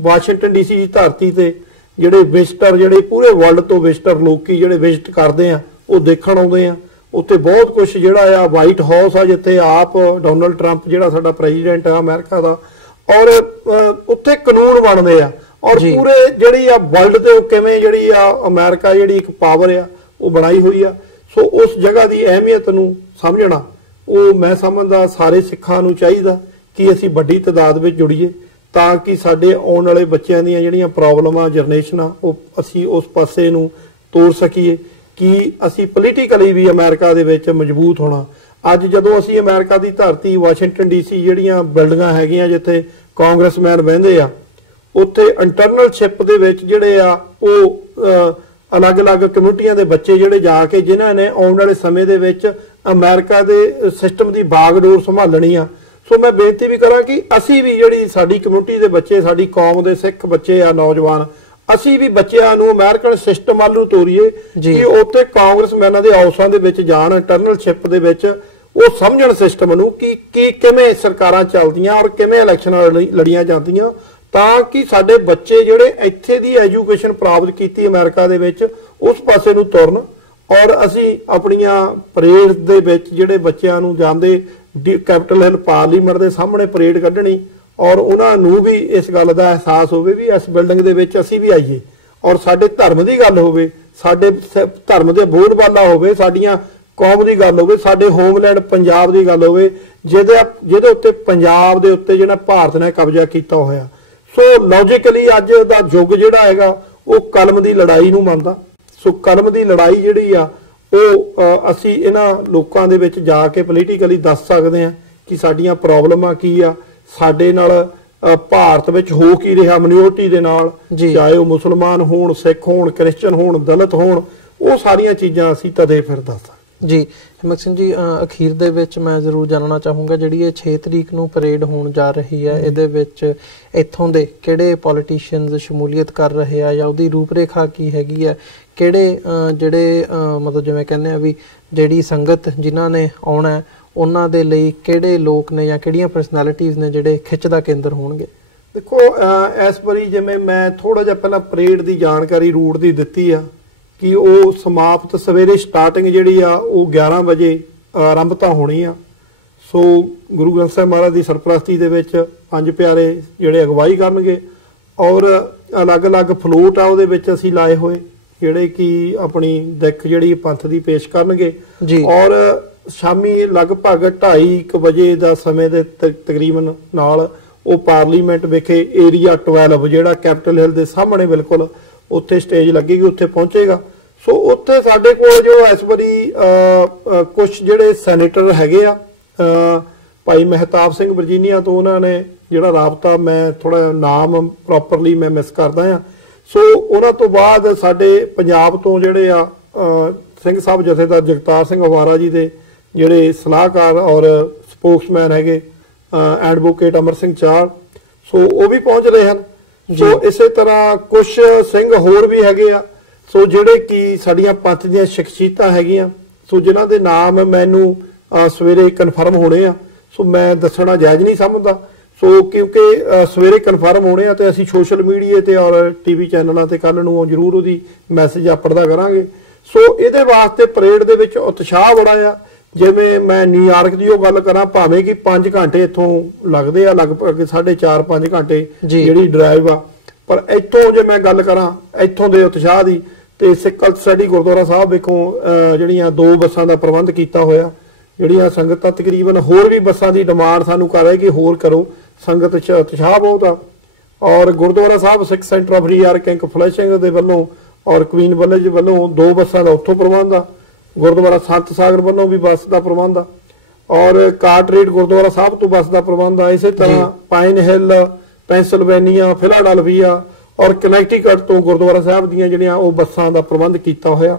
ਵਾਸ਼ਿੰਗਟਨ ਡੀਸੀ ਦੀ ਧਰਤੀ ਤੇ ਜਿਹੜੇ ਵਿਜ਼ਟਰ, ਜਿਹੜੇ ਪੂਰੇ ਵਰਲਡ ਤੋਂ ਵਿਜ਼ਟਰ ਲੋਕੀ ਜਿਹੜੇ ਵਿਜ਼ਿਟ ਕਰਦੇ ਆ, ਉਹ ਦੇਖਣ ਆਉਂਦੇ ਆ। ਉੱਥੇ ਬਹੁਤ ਕੁਝ ਜਿਹੜਾ ਆ, ਵਾਈਟ ਹਾਊਸ ਆ ਜਿੱਥੇ ਆਪ ਡੋਨਲਡ ਟਰੰਪ ਜਿਹੜਾ ਸਾਡਾ ਪ੍ਰੈਜ਼ੀਡੈਂਟ ਆ ਅਮਰੀਕਾ ਦਾ, ਔਰ ਉੱਥੇ ਕਾਨੂੰਨ ਬਣਦੇ ਆ, ਔਰ ਪੂਰੇ ਜਿਹੜੀ ਆ ਵਰਲਡ ਤੇ ਕਿਵੇਂ ਜਿਹੜੀ ਆ ਅਮਰੀਕਾ ਜਿਹੜੀ ਇੱਕ ਪਾਵਰ ਆ ਉਹ ਬਣਾਈ ਹੋਈ ਆ। ਸੋ ਉਸ ਜਗ੍ਹਾ ਦੀ ਅਹਿਮੀਅਤ ਨੂੰ ਸਮਝਣਾ ਉਹ ਮੈਂ ਸਮਝਦਾ ਸਾਰੇ ਸਿੱਖਾਂ ਨੂੰ ਚਾਹੀਦਾ ਕਿ ਅਸੀਂ ਵੱਡੀ ਤਾਦਾਦ ਵਿੱਚ ਜੁੜੀਏ, ਤਾਂ ਕਿ ਸਾਡੇ ਆਉਣ ਵਾਲੇ ਬੱਚਿਆਂ ਦੀਆਂ ਜਿਹੜੀਆਂ ਪ੍ਰੋਬਲਮਾਂ, ਜਨਰੇਸ਼ਨਾਂ, ਉਹ ਅਸੀਂ ਉਸ ਪਾਸੇ ਨੂੰ ਤੋਰ ਸਕੀਏ ਕਿ ਅਸੀਂ ਪੋਲੀਟੀਕਲੀ ਵੀ ਅਮਰੀਕਾ ਦੇ ਵਿੱਚ ਮਜ਼ਬੂਤ ਹੋਣਾ। ਅੱਜ ਜਦੋਂ ਅਸੀਂ ਅਮਰੀਕਾ ਦੀ ਧਰਤੀ ਵਾਸ਼ਿੰਗਟਨ ਡੀਸੀ ਜਿਹੜੀਆਂ ਬਿਲਡਿੰਗਾਂ ਹੈਗੀਆਂ ਜਿੱਥੇ ਕਾਂਗਰਸਮੈਨ ਬਹਿੰਦੇ ਆ, ਉੱਥੇ ਇੰਟਰਨਲਸ਼ਿਪ ਦੇ ਵਿੱਚ ਜਿਹੜੇ ਆ ਉਹ ਅਲੱਗ-ਅਲੱਗ ਕਮਿਊਨਿਟੀਆਂ ਦੇ ਬੱਚੇ ਜਿਹੜੇ ਜਾ ਕੇ ਜਿਨ੍ਹਾਂ ਨੇ ਆਉਣ ਵਾਲੇ ਸਮੇਂ ਦੇ ਵਿੱਚ ਅਮਰੀਕਾ ਦੇ ਸਿਸਟਮ ਦੀ ਬਾਗਡੋਰ ਸੰਭਾਲਣੀ ਆ। ਸੋ ਮੈਂ ਬੇਨਤੀ ਵੀ ਕਰਾਂ ਕਿ ਅਸੀਂ ਵੀ ਜਿਹੜੀ ਸਾਡੀ ਕਮਿਊਨਿਟੀ ਦੇ ਬੱਚੇ, ਸਾਡੀ ਕੌਮ ਦੇ ਸਿੱਖ ਬੱਚੇ ਆ, ਨੌਜਵਾਨ, ਅਸੀਂ ਵੀ ਬੱਚਿਆਂ ਨੂੰ ਅਮਰੀਕਨ ਸਿਸਟਮ ਵੱਲ ਨੂੰ ਤੋਰੀਏ ਕਿ ਉੱਥੇ ਕਾਂਗਰਸਮੈਨਾਂ ਦੇ ਹਾਊਸਾਂ ਦੇ ਵਿੱਚ ਜਾਣ, ਇੰਟਰਨਲਸ਼ਿਪ ਦੇ ਵਿੱਚ ਉਹ ਸਮਝਣ ਸਿਸਟਮ ਨੂੰ ਕਿ ਕਿਵੇਂ ਸਰਕਾਰਾਂ ਚੱਲਦੀਆਂ ਔਰ ਕਿਵੇਂ ਇਲੈਕਸ਼ਨਾਂ ਲੜੀਆਂ ਜਾਂਦੀਆਂ, ਤਾਂ ਕਿ ਸਾਡੇ ਬੱਚੇ ਜਿਹੜੇ ਇੱਥੇ ਦੀ ਐਜੂਕੇਸ਼ਨ ਪ੍ਰਾਪਤ ਕੀਤੀ ਅਮਰੀਕਾ ਦੇ ਵਿੱਚ ਉਸ ਪਾਸੇ ਨੂੰ ਤੁਰਨ, ਔਰ ਅਸੀਂ ਆਪਣੀਆਂ ਪਰੇਡ ਦੇ ਵਿੱਚ ਜਿਹੜੇ ਬੱਚਿਆਂ ਨੂੰ ਜਾਂਦੇ ਕੈਪੀਟਲ ਹਿੱਲ ਪਾਰਲੀਮੈਂਟ ਦੇ ਸਾਹਮਣੇ ਪਰੇਡ ਕੱਢਣੀ, ਔਰ ਉਹਨਾਂ ਨੂੰ ਵੀ ਇਸ ਗੱਲ ਦਾ ਅਹਿਸਾਸ ਹੋਵੇ ਵੀ ਇਸ ਬਿਲਡਿੰਗ ਦੇ ਵਿੱਚ ਅਸੀਂ ਵੀ ਆਈਏ, ਔਰ ਸਾਡੇ ਧਰਮ ਦੀ ਗੱਲ ਹੋਵੇ, ਸਾਡੇ ਧਰਮ ਦੇ ਬੋਲਬਾਲਾ ਹੋਵੇ, ਸਾਡੀਆਂ ਕੌਮ ਦੀ ਗੱਲ ਹੋਵੇ, ਸਾਡੇ ਹੋਮਲੈਂਡ ਪੰਜਾਬ ਦੀ ਗੱਲ ਹੋਵੇ, ਜਿਹਦੇ ਉੱਤੇ ਪੰਜਾਬ ਦੇ ਉੱਤੇ ਜਿਹੜਾ ਭਾਰਤ ਨੇ ਕਬਜ਼ਾ ਕੀਤਾ ਹੋਇਆ। ਸੋ ਲੌਜੀਕਲੀ ਅੱਜ ਦਾ ਯੁੱਗ ਜਿਹੜਾ ਹੈਗਾ ਉਹ ਕਲਮ ਦੀ ਲੜਾਈ ਨੂੰ ਮੰਨਦਾ। ਸੋ ਕਲਮ ਦੀ ਲੜਾਈ ਜਿਹੜੀ ਆ ਉਹ ਅਸੀਂ ਇਹਨਾਂ ਲੋਕਾਂ ਦੇ ਵਿੱਚ ਜਾ ਕੇ ਪੋਲੀਟੀਕਲੀ ਦੱਸ ਸਕਦੇ ਹਾਂ ਕਿ ਸਾਡੀਆਂ ਪ੍ਰੋਬਲਮਾਂ ਕੀ ਆ, ਸਾਡੇ ਨਾਲ ਭਾਰਤ ਵਿੱਚ ਹੋ ਕੀ ਰਿਹਾ ਮਿਨੋਰਟੀ ਦੇ ਨਾਲ, ਚਾਹੇ ਉਹ ਮੁਸਲਮਾਨ ਹੋਣ, ਸਿੱਖ ਹੋਣ, ਕ੍ਰਿਸਚਨ ਹੋਣ, ਦਲਿਤ ਹੋਣ, ਉਹ ਸਾਰੀਆਂ ਚੀਜ਼ਾਂ ਅਸੀਂ ਤਦੇ ਫਿਰ ਦੱਸ। ਜੀ ਹਿੰਮਤ ਸਿੰਘ ਜੀ, ਅਖੀਰ ਦੇ ਵਿੱਚ ਮੈਂ ਜ਼ਰੂਰ ਜਾਣਨਾ ਚਾਹੂੰਗਾ ਜਿਹੜੀ ਇਹ 6 ਤਰੀਕ ਨੂੰ ਪਰੇਡ ਹੋਣ ਜਾ ਰਹੀ ਹੈ, ਇਹਦੇ ਵਿੱਚ ਇੱਥੋਂ ਦੇ ਕਿਹੜੇ ਪੋਲੀਟੀਸ਼ੀਅਨਸ ਸ਼ਮੂਲੀਅਤ ਕਰ ਰਹੇ ਆ ਜਾਂ ਉਹਦੀ ਰੂਪਰੇਖਾ ਕੀ ਹੈਗੀ ਹੈ, ਕਿਹੜੇ ਜਿਹੜੇ ਮਤਲਬ ਜਿਵੇਂ ਕਹਿੰਦੇ ਆ ਵੀ ਜਿਹੜੀ ਸੰਗਤ ਜਿਨ੍ਹਾਂ ਨੇ ਆਉਣਾ ਉਹਨਾਂ ਦੇ ਲਈ ਕਿਹੜੇ ਲੋਕ ਨੇ ਜਾਂ ਕਿਹੜੀਆਂ ਪਰਸਨੈਲਿਟੀਜ਼ ਨੇ ਜਿਹੜੇ ਖਿੱਚ ਦਾ ਕੇਂਦਰ ਹੋਣਗੇ? ਦੇਖੋ ਇਸ ਵਾਰੀ ਜਿਵੇਂ ਮੈਂ ਥੋੜਾ ਜਿਹਾ ਪਹਿਲਾਂ ਪਰੇਡ ਦੀ ਜਾਣਕਾਰੀ ਰੂਟ ਦੀ ਦਿੱਤੀ ਆ ਕਿ ਉਹ ਸਮਾਪਤ ਸਵੇਰੇ ਸਟਾਰਟਿੰਗ ਜਿਹੜੀ ਆ ਉਹ 11 ਵਜੇ ਆਰੰਭਤਾ ਹੋਣੀ ਆ। ਸੋ ਗੁਰੂ ਗ੍ਰੰਥ ਸਾਹਿਬ ਮਹਾਰਾਜ ਦੀ ਸਰਪ੍ਰਸਤੀ ਦੇ ਵਿੱਚ 5 ਪਿਆਰੇ ਜਿਹੜੇ ਅਗਵਾਈ ਕਰਨਗੇ ਔਰ ਅਲੱਗ-ਅਲੱਗ ਫਲੋਟ ਆ ਉਹਦੇ ਵਿੱਚ ਅਸੀਂ ਲਾਏ ਹੋਏ ਜਿਹੜੇ ਕਿ ਆਪਣੀ ਦਿੱਖ ਜਿਹੜੀ ਪੰਥ ਦੀ ਪੇਸ਼ ਕਰਨਗੇ ਔਰ ਸ਼ਾਮੀ ਲਗਭਗ 2:30 ਵਜੇ ਦਾ ਸਮੇਂ ਦੇ ਤਕਰੀਬਨ ਨਾਲ ਉਹ ਪਾਰਲੀਮੈਂਟ ਵਿਖੇ ਏਰੀਆ 12 ਜਿਹੜਾ ਕੈਪੀਟਲ ਹਿੱਲ ਦੇ ਸਾਹਮਣੇ ਬਿਲਕੁਲ ਉੱਥੇ ਸਟੇਜ ਲੱਗੇਗੀ, ਉੱਥੇ ਪਹੁੰਚੇਗਾ। ਸੋ ਉੱਥੇ ਸਾਡੇ ਕੋਲ ਜੋ ਇਸ ਵਾਰੀ ਕੁਝ ਜਿਹੜੇ ਸੈਨੇਟਰ ਹੈਗੇ ਆ, ਭਾਈ ਮਹਿਤਾਬ ਸਿੰਘ ਵਰਜੀਨੀਆ ਤੋਂ, ਉਹਨਾਂ ਨੇ ਜਿਹੜਾ ਰਾਬਤਾ, ਮੈਂ ਥੋੜਾ ਨਾਮ ਪ੍ਰੋਪਰਲੀ ਮੈਂ ਮਿਸ ਕਰਦਾ ਆ। ਸੋ ਉਹਨਾਂ ਤੋਂ ਬਾਅਦ ਸਾਡੇ ਪੰਜਾਬ ਤੋਂ ਜਿਹੜੇ ਆ ਸਿੰਘ ਸਾਹਿਬ ਜਥੇਦਾਰ ਜਗਤਾਰ ਸਿੰਘ ਹਵਾਰਾ ਜੀ ਦੇ ਜਿਹੜੇ ਸਲਾਹਕਾਰ ਔਰ ਸਪੋਕਸਮੈਨ ਹੈਗੇ ਐਡਵੋਕੇਟ ਅਮਰ ਸਿੰਘ ਚਾਰ, ਸੋ ਉਹ ਵੀ ਪਹੁੰਚ ਰਹੇ ਹਨ। ਸੋ ਇਸੇ ਤਰ੍ਹਾਂ ਕੁਝ ਸਿੰਘ ਹੋਰ ਵੀ ਹੈਗੇ ਆ, ਸੋ ਜਿਹੜੇ ਕਿ ਸਾਡੀਆਂ ਪੰਥ ਦੀਆਂ ਸ਼ਖਸੀਅਤਾਂ ਹੈਗੀਆਂ, ਸੋ ਜਿਨ੍ਹਾਂ ਦੇ ਨਾਮ ਮੈਨੂੰ ਸਵੇਰੇ ਕਨਫਰਮ ਹੋਣੇ ਆ। ਸੋ ਮੈਂ ਦੱਸਣਾ ਜਾਇਜ਼ ਨਹੀਂ ਸਮਝਦਾ, ਸੋ ਕਿਉਂਕਿ ਸਵੇਰੇ ਕਨਫਰਮ ਹੋਣੇ ਆ ਤੇ ਅਸੀਂ ਸੋਸ਼ਲ ਮੀਡੀਆ ਤੇ ਔਰ ਟੀਵੀ ਚੈਨਲਾਂ ਤੇ ਕੱਲ ਨੂੰ ਜ਼ਰੂਰ ਉਹਦੀ ਮੈਸੇਜ ਆਪੜਦਾ ਕਰਾਂਗੇ। ਸੋ ਇਹਦੇ ਵਾਸਤੇ ਪਰੇਡ ਦੇ ਵਿੱਚ ਉਤਸ਼ਾਹ ਬੜਾ ਆ। ਜਿਵੇਂ ਮੈਂ ਨਿਊਯਾਰਕ ਦੀ ਉਹ ਗੱਲ ਕਰਾਂ, ਭਾਵੇਂ ਕਿ 5 ਘੰਟੇ ਇੱਥੋਂ ਲੱਗਦੇ ਆ, ਲਗਭਗ 4.5-5 ਘੰਟੇ ਜਿਹੜੀ ਡਰਾਈਵ ਆ, ਪਰ ਇੱਥੋਂ ਜੇ ਮੈਂ ਗੱਲ ਕਰਾਂ ਇੱਥੋਂ ਦੇ ਉਤਸ਼ਾਹ ਦੀ, ਤੇ ਸਿੱਖ ਕਲਚ ਸਟੱਡੀ ਗੁਰਦੁਆਰਾ ਸਾਹਿਬ ਵੇਖੋ ਜਿਹੜੀਆਂ 2 ਬੱਸਾਂ ਦਾ ਪ੍ਰਬੰਧ ਕੀਤਾ ਹੋਇਆ। ਜਿਹੜੀਆਂ ਸੰਗਤਾਂ ਤਕਰੀਬਨ ਹੋਰ ਵੀ ਬੱਸਾਂ ਦੀ ਡਿਮਾਂਡ ਸਾਨੂੰ ਕਰ ਰਹੇ ਕਿ ਹੋਰ ਕਰੋ, ਸੰਗਤ 'ਚ ਉਤਸ਼ਾਹ ਬਹੁਤ ਆ। ਔਰ ਗੁਰਦੁਆਰਾ ਸਾਹਿਬ ਸਿੱਖ ਸੈਂਟਰ ਆਫ ਰੀਆਰਕਿੰਗ ਫਲੈਸ਼ਿੰਗ ਦੇ ਵੱਲੋਂ ਔਰ ਕੁਈਨ ਵਿਲੇਜ ਵੱਲੋਂ 2 ਬੱਸਾਂ ਦਾ ਉੱਥੋਂ ਪ੍ਰਬੰਧ ਆ। ਗੁਰਦੁਆਰਾ ਸੰਤ ਸਾਗਰ ਵੱਲੋਂ ਵੀ ਬੱਸ ਦਾ ਪ੍ਰਬੰਧ ਆ ਔਰ ਕਾਰਟਰੇਟ ਗੁਰਦੁਆਰਾ ਸਾਹਿਬ ਤੋਂ ਬੱਸ ਦਾ ਪ੍ਰਬੰਧ ਆ। ਇਸੇ ਤਰ੍ਹਾਂ ਪਾਈਨ ਹਿੱਲ, ਪੈਂਸਿਲਵੇਨੀਆ, ਫਿਲਾਡੈਲਫੀਆ ਔਰ ਕਨੈਕਟੀਕਟ ਤੋਂ ਗੁਰਦੁਆਰਾ ਸਾਹਿਬ ਦੀਆਂ ਜਿਹੜੀਆਂ ਉਹ ਬੱਸਾਂ ਦਾ ਪ੍ਰਬੰਧ ਕੀਤਾ ਹੋਇਆ।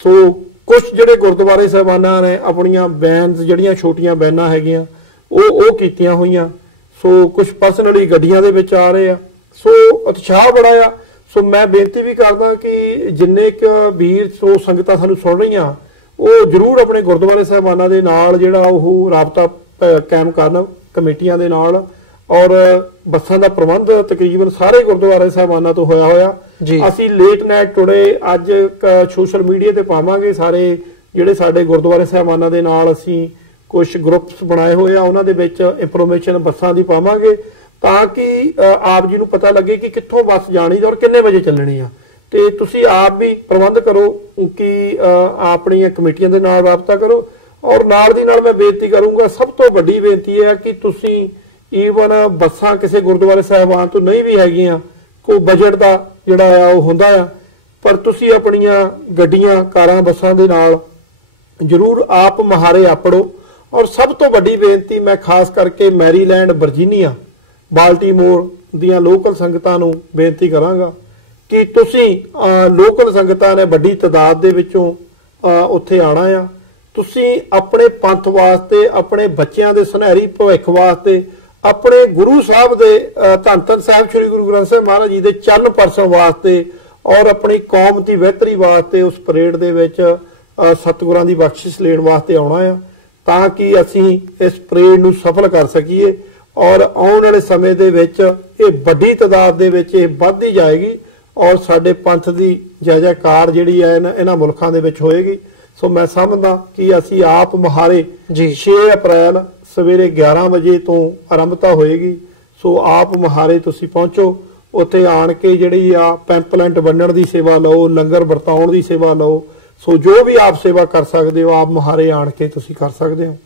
ਸੋ ਕੁਝ ਜਿਹੜੇ ਗੁਰਦੁਆਰੇ ਸਾਹਿਬਾਨਾਂ ਨੇ ਆਪਣੀਆਂ ਵੈਨਸ ਜਿਹੜੀਆਂ ਛੋਟੀਆਂ ਵੈਨਾਂ ਹੈਗੀਆਂ ਉਹ ਕੀਤੀਆਂ ਹੋਈਆਂ। ਸੋ ਕੁਝ ਪਰਸਨਲੀ ਗੱਡੀਆਂ ਦੇ ਵਿੱਚ ਆ ਰਹੇ ਆ। ਸੋ ਉਤਸ਼ਾਹ ਬੜਾ ਆ। ਸੋ ਮੈਂ ਬੇਨਤੀ ਵੀ ਕਰਦਾ ਕਿ ਜਿੰਨੇ ਕੁ ਵੀਰ ਸੋ ਸੰਗਤਾਂ ਸਾਨੂੰ ਸੁਣ ਰਹੀਆਂ, ਉਹ ਜ਼ਰੂਰ ਆਪਣੇ ਗੁਰਦੁਆਰੇ ਸਾਹਿਬਾਨਾਂ ਦੇ ਨਾਲ ਜਿਹੜਾ ਉਹ ਰਾਬਤਾ ਕਾਇਮ ਕਰਨ ਕਮੇਟੀਆਂ ਦੇ ਨਾਲ। ਔਰ ਬੱਸਾਂ ਦਾ ਪ੍ਰਬੰਧ ਤਕਰੀਬਨ ਸਾਰੇ ਗੁਰਦੁਆਰੇ ਸਾਹਿਬਾਨਾਂ ਤੋਂ ਹੋਇਆ। ਅਸੀਂ ਲੇਟ ਨਾਈਟ ਟੁਡੇ ਅੱਜ ਸੋਸ਼ਲ ਮੀਡੀਆ ਤੇ ਪਾਵਾਂਗੇ। ਸਾਰੇ ਜਿਹੜੇ ਸਾਡੇ ਗੁਰਦੁਆਰੇ ਸਾਹਿਬਾਨਾਂ ਦੇ ਨਾਲ ਅਸੀਂ ਕੁਝ ਗਰੁੱਪਸ ਬਣਾਏ ਹੋਏ ਆ, ਉਹਨਾਂ ਦੇ ਵਿੱਚ ਇਨਫੋਰਮੇਸ਼ਨ ਬੱਸਾਂ ਦੀ ਪਾਵਾਂਗੇ ਤਾਂ ਕਿ ਆਪ ਜੀ ਨੂੰ ਪਤਾ ਲੱਗੇ ਕਿ ਕਿੱਥੋਂ ਬੱਸ ਜਾਣੀ ਔਰ ਕਿੰਨੇ ਵਜੇ ਚੱਲਣੀ ਆ। ਤੇ ਤੁਸੀਂ ਆਪ ਵੀ ਪ੍ਰਬੰਧ ਕਰੋ ਕਿ ਆਪਣੀਆਂ ਕਮੇਟੀਆਂ ਦੇ ਨਾਲ ਰਾਬਤਾ ਕਰੋ। ਔਰ ਨਾਲ ਦੀ ਨਾਲ ਮੈਂ ਬੇਨਤੀ ਕਰੂੰਗਾ, ਸਭ ਤੋਂ ਵੱਡੀ ਬੇਨਤੀ ਹੈ ਕਿ ਤੁਸੀਂ ਈਵਨ ਬੱਸਾਂ ਕਿਸੇ ਗੁਰਦੁਆਰੇ ਸਾਹਿਬਾਨ ਤੋਂ ਨਹੀਂ ਵੀ ਹੈਗੀਆਂ, ਕੋਈ ਬਜਟ ਦਾ ਜਿਹੜਾ ਆ ਉਹ ਹੁੰਦਾ ਆ, ਪਰ ਤੁਸੀਂ ਆਪਣੀਆਂ ਗੱਡੀਆਂ, ਕਾਰਾਂ, ਬੱਸਾਂ ਦੇ ਨਾਲ ਜ਼ਰੂਰ ਆਪ ਮਹਾਰੇ ਆਪੜੋ। ਔਰ ਸਭ ਤੋਂ ਵੱਡੀ ਬੇਨਤੀ ਮੈਂ ਖਾਸ ਕਰਕੇ ਮੈਰੀਲੈਂਡ, ਵਰਜੀਨੀਆ, ਬਾਲਟੀਮੋਰ ਦੀਆਂ ਲੋਕਲ ਸੰਗਤਾਂ ਨੂੰ ਬੇਨਤੀ ਕਰਾਂਗਾ ਕਿ ਤੁਸੀਂ ਲੋਕਲ ਸੰਗਤਾਂ ਨੇ ਵੱਡੀ ਤਾਦਾਦ ਦੇ ਵਿੱਚੋਂ ਉੱਥੇ ਆਉਣਾ ਆ। ਤੁਸੀਂ ਆਪਣੇ ਪੰਥ ਵਾਸਤੇ, ਆਪਣੇ ਬੱਚਿਆਂ ਦੇ ਸੁਨਹਿਰੀ ਭਵਿੱਖ ਵਾਸਤੇ, ਆਪਣੇ ਗੁਰੂ ਸਾਹਿਬ ਦੇ ਧੰਨ ਧੰਨ ਸਾਹਿਬ ਸ੍ਰੀ ਗੁਰੂ ਗ੍ਰੰਥ ਸਾਹਿਬ ਮਹਾਰਾਜ ਜੀ ਦੇ ਚਰਨ ਪਰਸਣ ਵਾਸਤੇ ਔਰ ਆਪਣੀ ਕੌਮ ਦੀ ਬਿਹਤਰੀ ਵਾਸਤੇ ਉਸ ਪਰੇਡ ਦੇ ਵਿੱਚ ਸਤਿਗੁਰਾਂ ਦੀ ਬਖਸ਼ਿਸ਼ ਲੈਣ ਵਾਸਤੇ ਆਉਣਾ ਆ, ਤਾਂ ਕਿ ਅਸੀਂ ਇਸ ਪਰੇਡ ਨੂੰ ਸਫਲ ਕਰ ਸਕੀਏ। ਔਰ ਆਉਣ ਵਾਲੇ ਸਮੇਂ ਦੇ ਵਿੱਚ ਇਹ ਵੱਡੀ ਤਾਦਾਦ ਦੇ ਵਿੱਚ ਇਹ ਵੱਧਦੀ ਜਾਏਗੀ ਔਰ ਸਾਡੇ ਪੰਥ ਦੀ ਜੈ ਜੈਕਾਰ ਜਿਹੜੀ ਹੈ ਇਹਨਾਂ ਮੁਲਕਾਂ ਦੇ ਵਿੱਚ ਹੋਏਗੀ। ਸੋ ਮੈਂ ਸਮਝਦਾ ਕਿ ਅਸੀਂ ਆਪ ਮਹਾਰੇ 6 ਅਪ੍ਰੈਲ ਸਵੇਰੇ 11 ਵਜੇ ਤੋਂ ਆਰੰਭਤਾ ਹੋਏਗੀ। ਸੋ ਆਪ ਮਹਾਰੇ ਤੁਸੀਂ ਪਹੁੰਚੋ, ਉੱਥੇ ਆਣ ਕੇ ਜਿਹੜੀ ਆ ਪੈਂਪਲੈਂਟ ਵੰਡਣ ਦੀ ਸੇਵਾ ਲਓ, ਲੰਗਰ ਵਰਤਾਉਣ ਦੀ ਸੇਵਾ ਲਓ। ਸੋ ਜੋ ਵੀ ਆਪ ਸੇਵਾ ਕਰ ਸਕਦੇ ਹੋ, ਆਪ ਮਹਾਰੇ ਆਣ ਕੇ ਤੁਸੀਂ ਕਰ ਸਕਦੇ ਹੋ।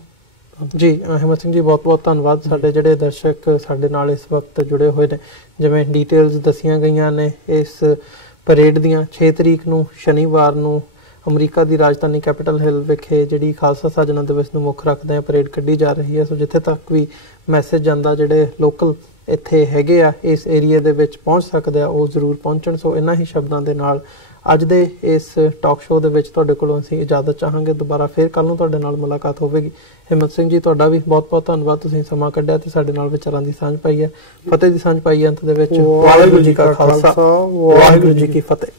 ਜੀ ਹਿੰਮਤ ਸਿੰਘ ਜੀ, ਬਹੁਤ ਬਹੁਤ ਧੰਨਵਾਦ। ਸਾਡੇ ਜਿਹੜੇ ਦਰਸ਼ਕ ਸਾਡੇ ਨਾਲ ਇਸ ਵਕਤ ਜੁੜੇ ਹੋਏ ਨੇ, ਜਿਵੇਂ ਡਿਟੇਲਸ ਦੱਸੀਆਂ ਗਈਆਂ ਨੇ ਇਸ ਪਰੇਡ ਦੀਆਂ, 6 ਤਰੀਕ ਨੂੰ ਸ਼ਨੀਵਾਰ ਨੂੰ ਅਮਰੀਕਾ ਦੀ ਰਾਜਧਾਨੀ ਕੈਪੀਟਲ ਹਿੱਲ ਵਿਖੇ ਜਿਹੜੀ ਖਾਲਸਾ ਸਾਜਨਾ ਦਿਵਸ ਨੂੰ ਮੁੱਖ ਰੱਖਦੇ ਪਰੇਡ ਕੱਢੀ ਜਾ ਰਹੀ ਹੈ। ਸੋ ਜਿੱਥੇ ਤੱਕ ਵੀ ਮੈਸੇਜ ਜਾਂਦਾ, ਜਿਹੜੇ ਲੋਕਲ ਇੱਥੇ ਹੈਗੇ ਆ ਇਸ ਏਰੀਆ ਦੇ ਵਿੱਚ ਪਹੁੰਚ ਸਕਦੇ ਆ, ਉਹ ਜ਼ਰੂਰ ਪਹੁੰਚਣ। ਸੋ ਇਹਨਾਂ ਹੀ ਸ਼ਬਦਾਂ ਦੇ ਨਾਲ ਅੱਜ ਦੇ ਇਸ ਟਾਕ ਸ਼ੋਅ ਦੇ ਵਿੱਚ ਤੁਹਾਡੇ ਕੋਲੋਂ ਅਸੀਂ ਇਜਾਜ਼ਤ ਚਾਹਾਂਗੇ। ਦੁਬਾਰਾ ਫੇਰ ਕੱਲ ਨੂੰ ਤੁਹਾਡੇ ਨਾਲ ਮੁਲਾਕਾਤ ਹੋਵੇਗੀ। ਹਿੰਮਤ ਸਿੰਘ ਜੀ, ਤੁਹਾਡਾ ਵੀ ਬਹੁਤ ਬਹੁਤ ਧੰਨਵਾਦ। ਤੁਸੀਂ ਸਮਾਂ ਕੱਢਿਆ ਤੇ ਸਾਡੇ ਨਾਲ ਵਿਚਾਰਾਂ ਦੀ ਸਾਂਝ ਪਾਈ ਹੈ, ਫਤਿਹ ਦੀ ਸਾਂਝ ਪਾਈ ਹੈ। ਅੰਤ ਦੇ ਵਿੱਚ ਵਾਹਿਗੁਰੂ ਜੀ ਕਾ ਖਾਲਸਾ, ਵਾਹਿਗੁਰੂ ਜੀ ਕੀ ਫਤਿਹ।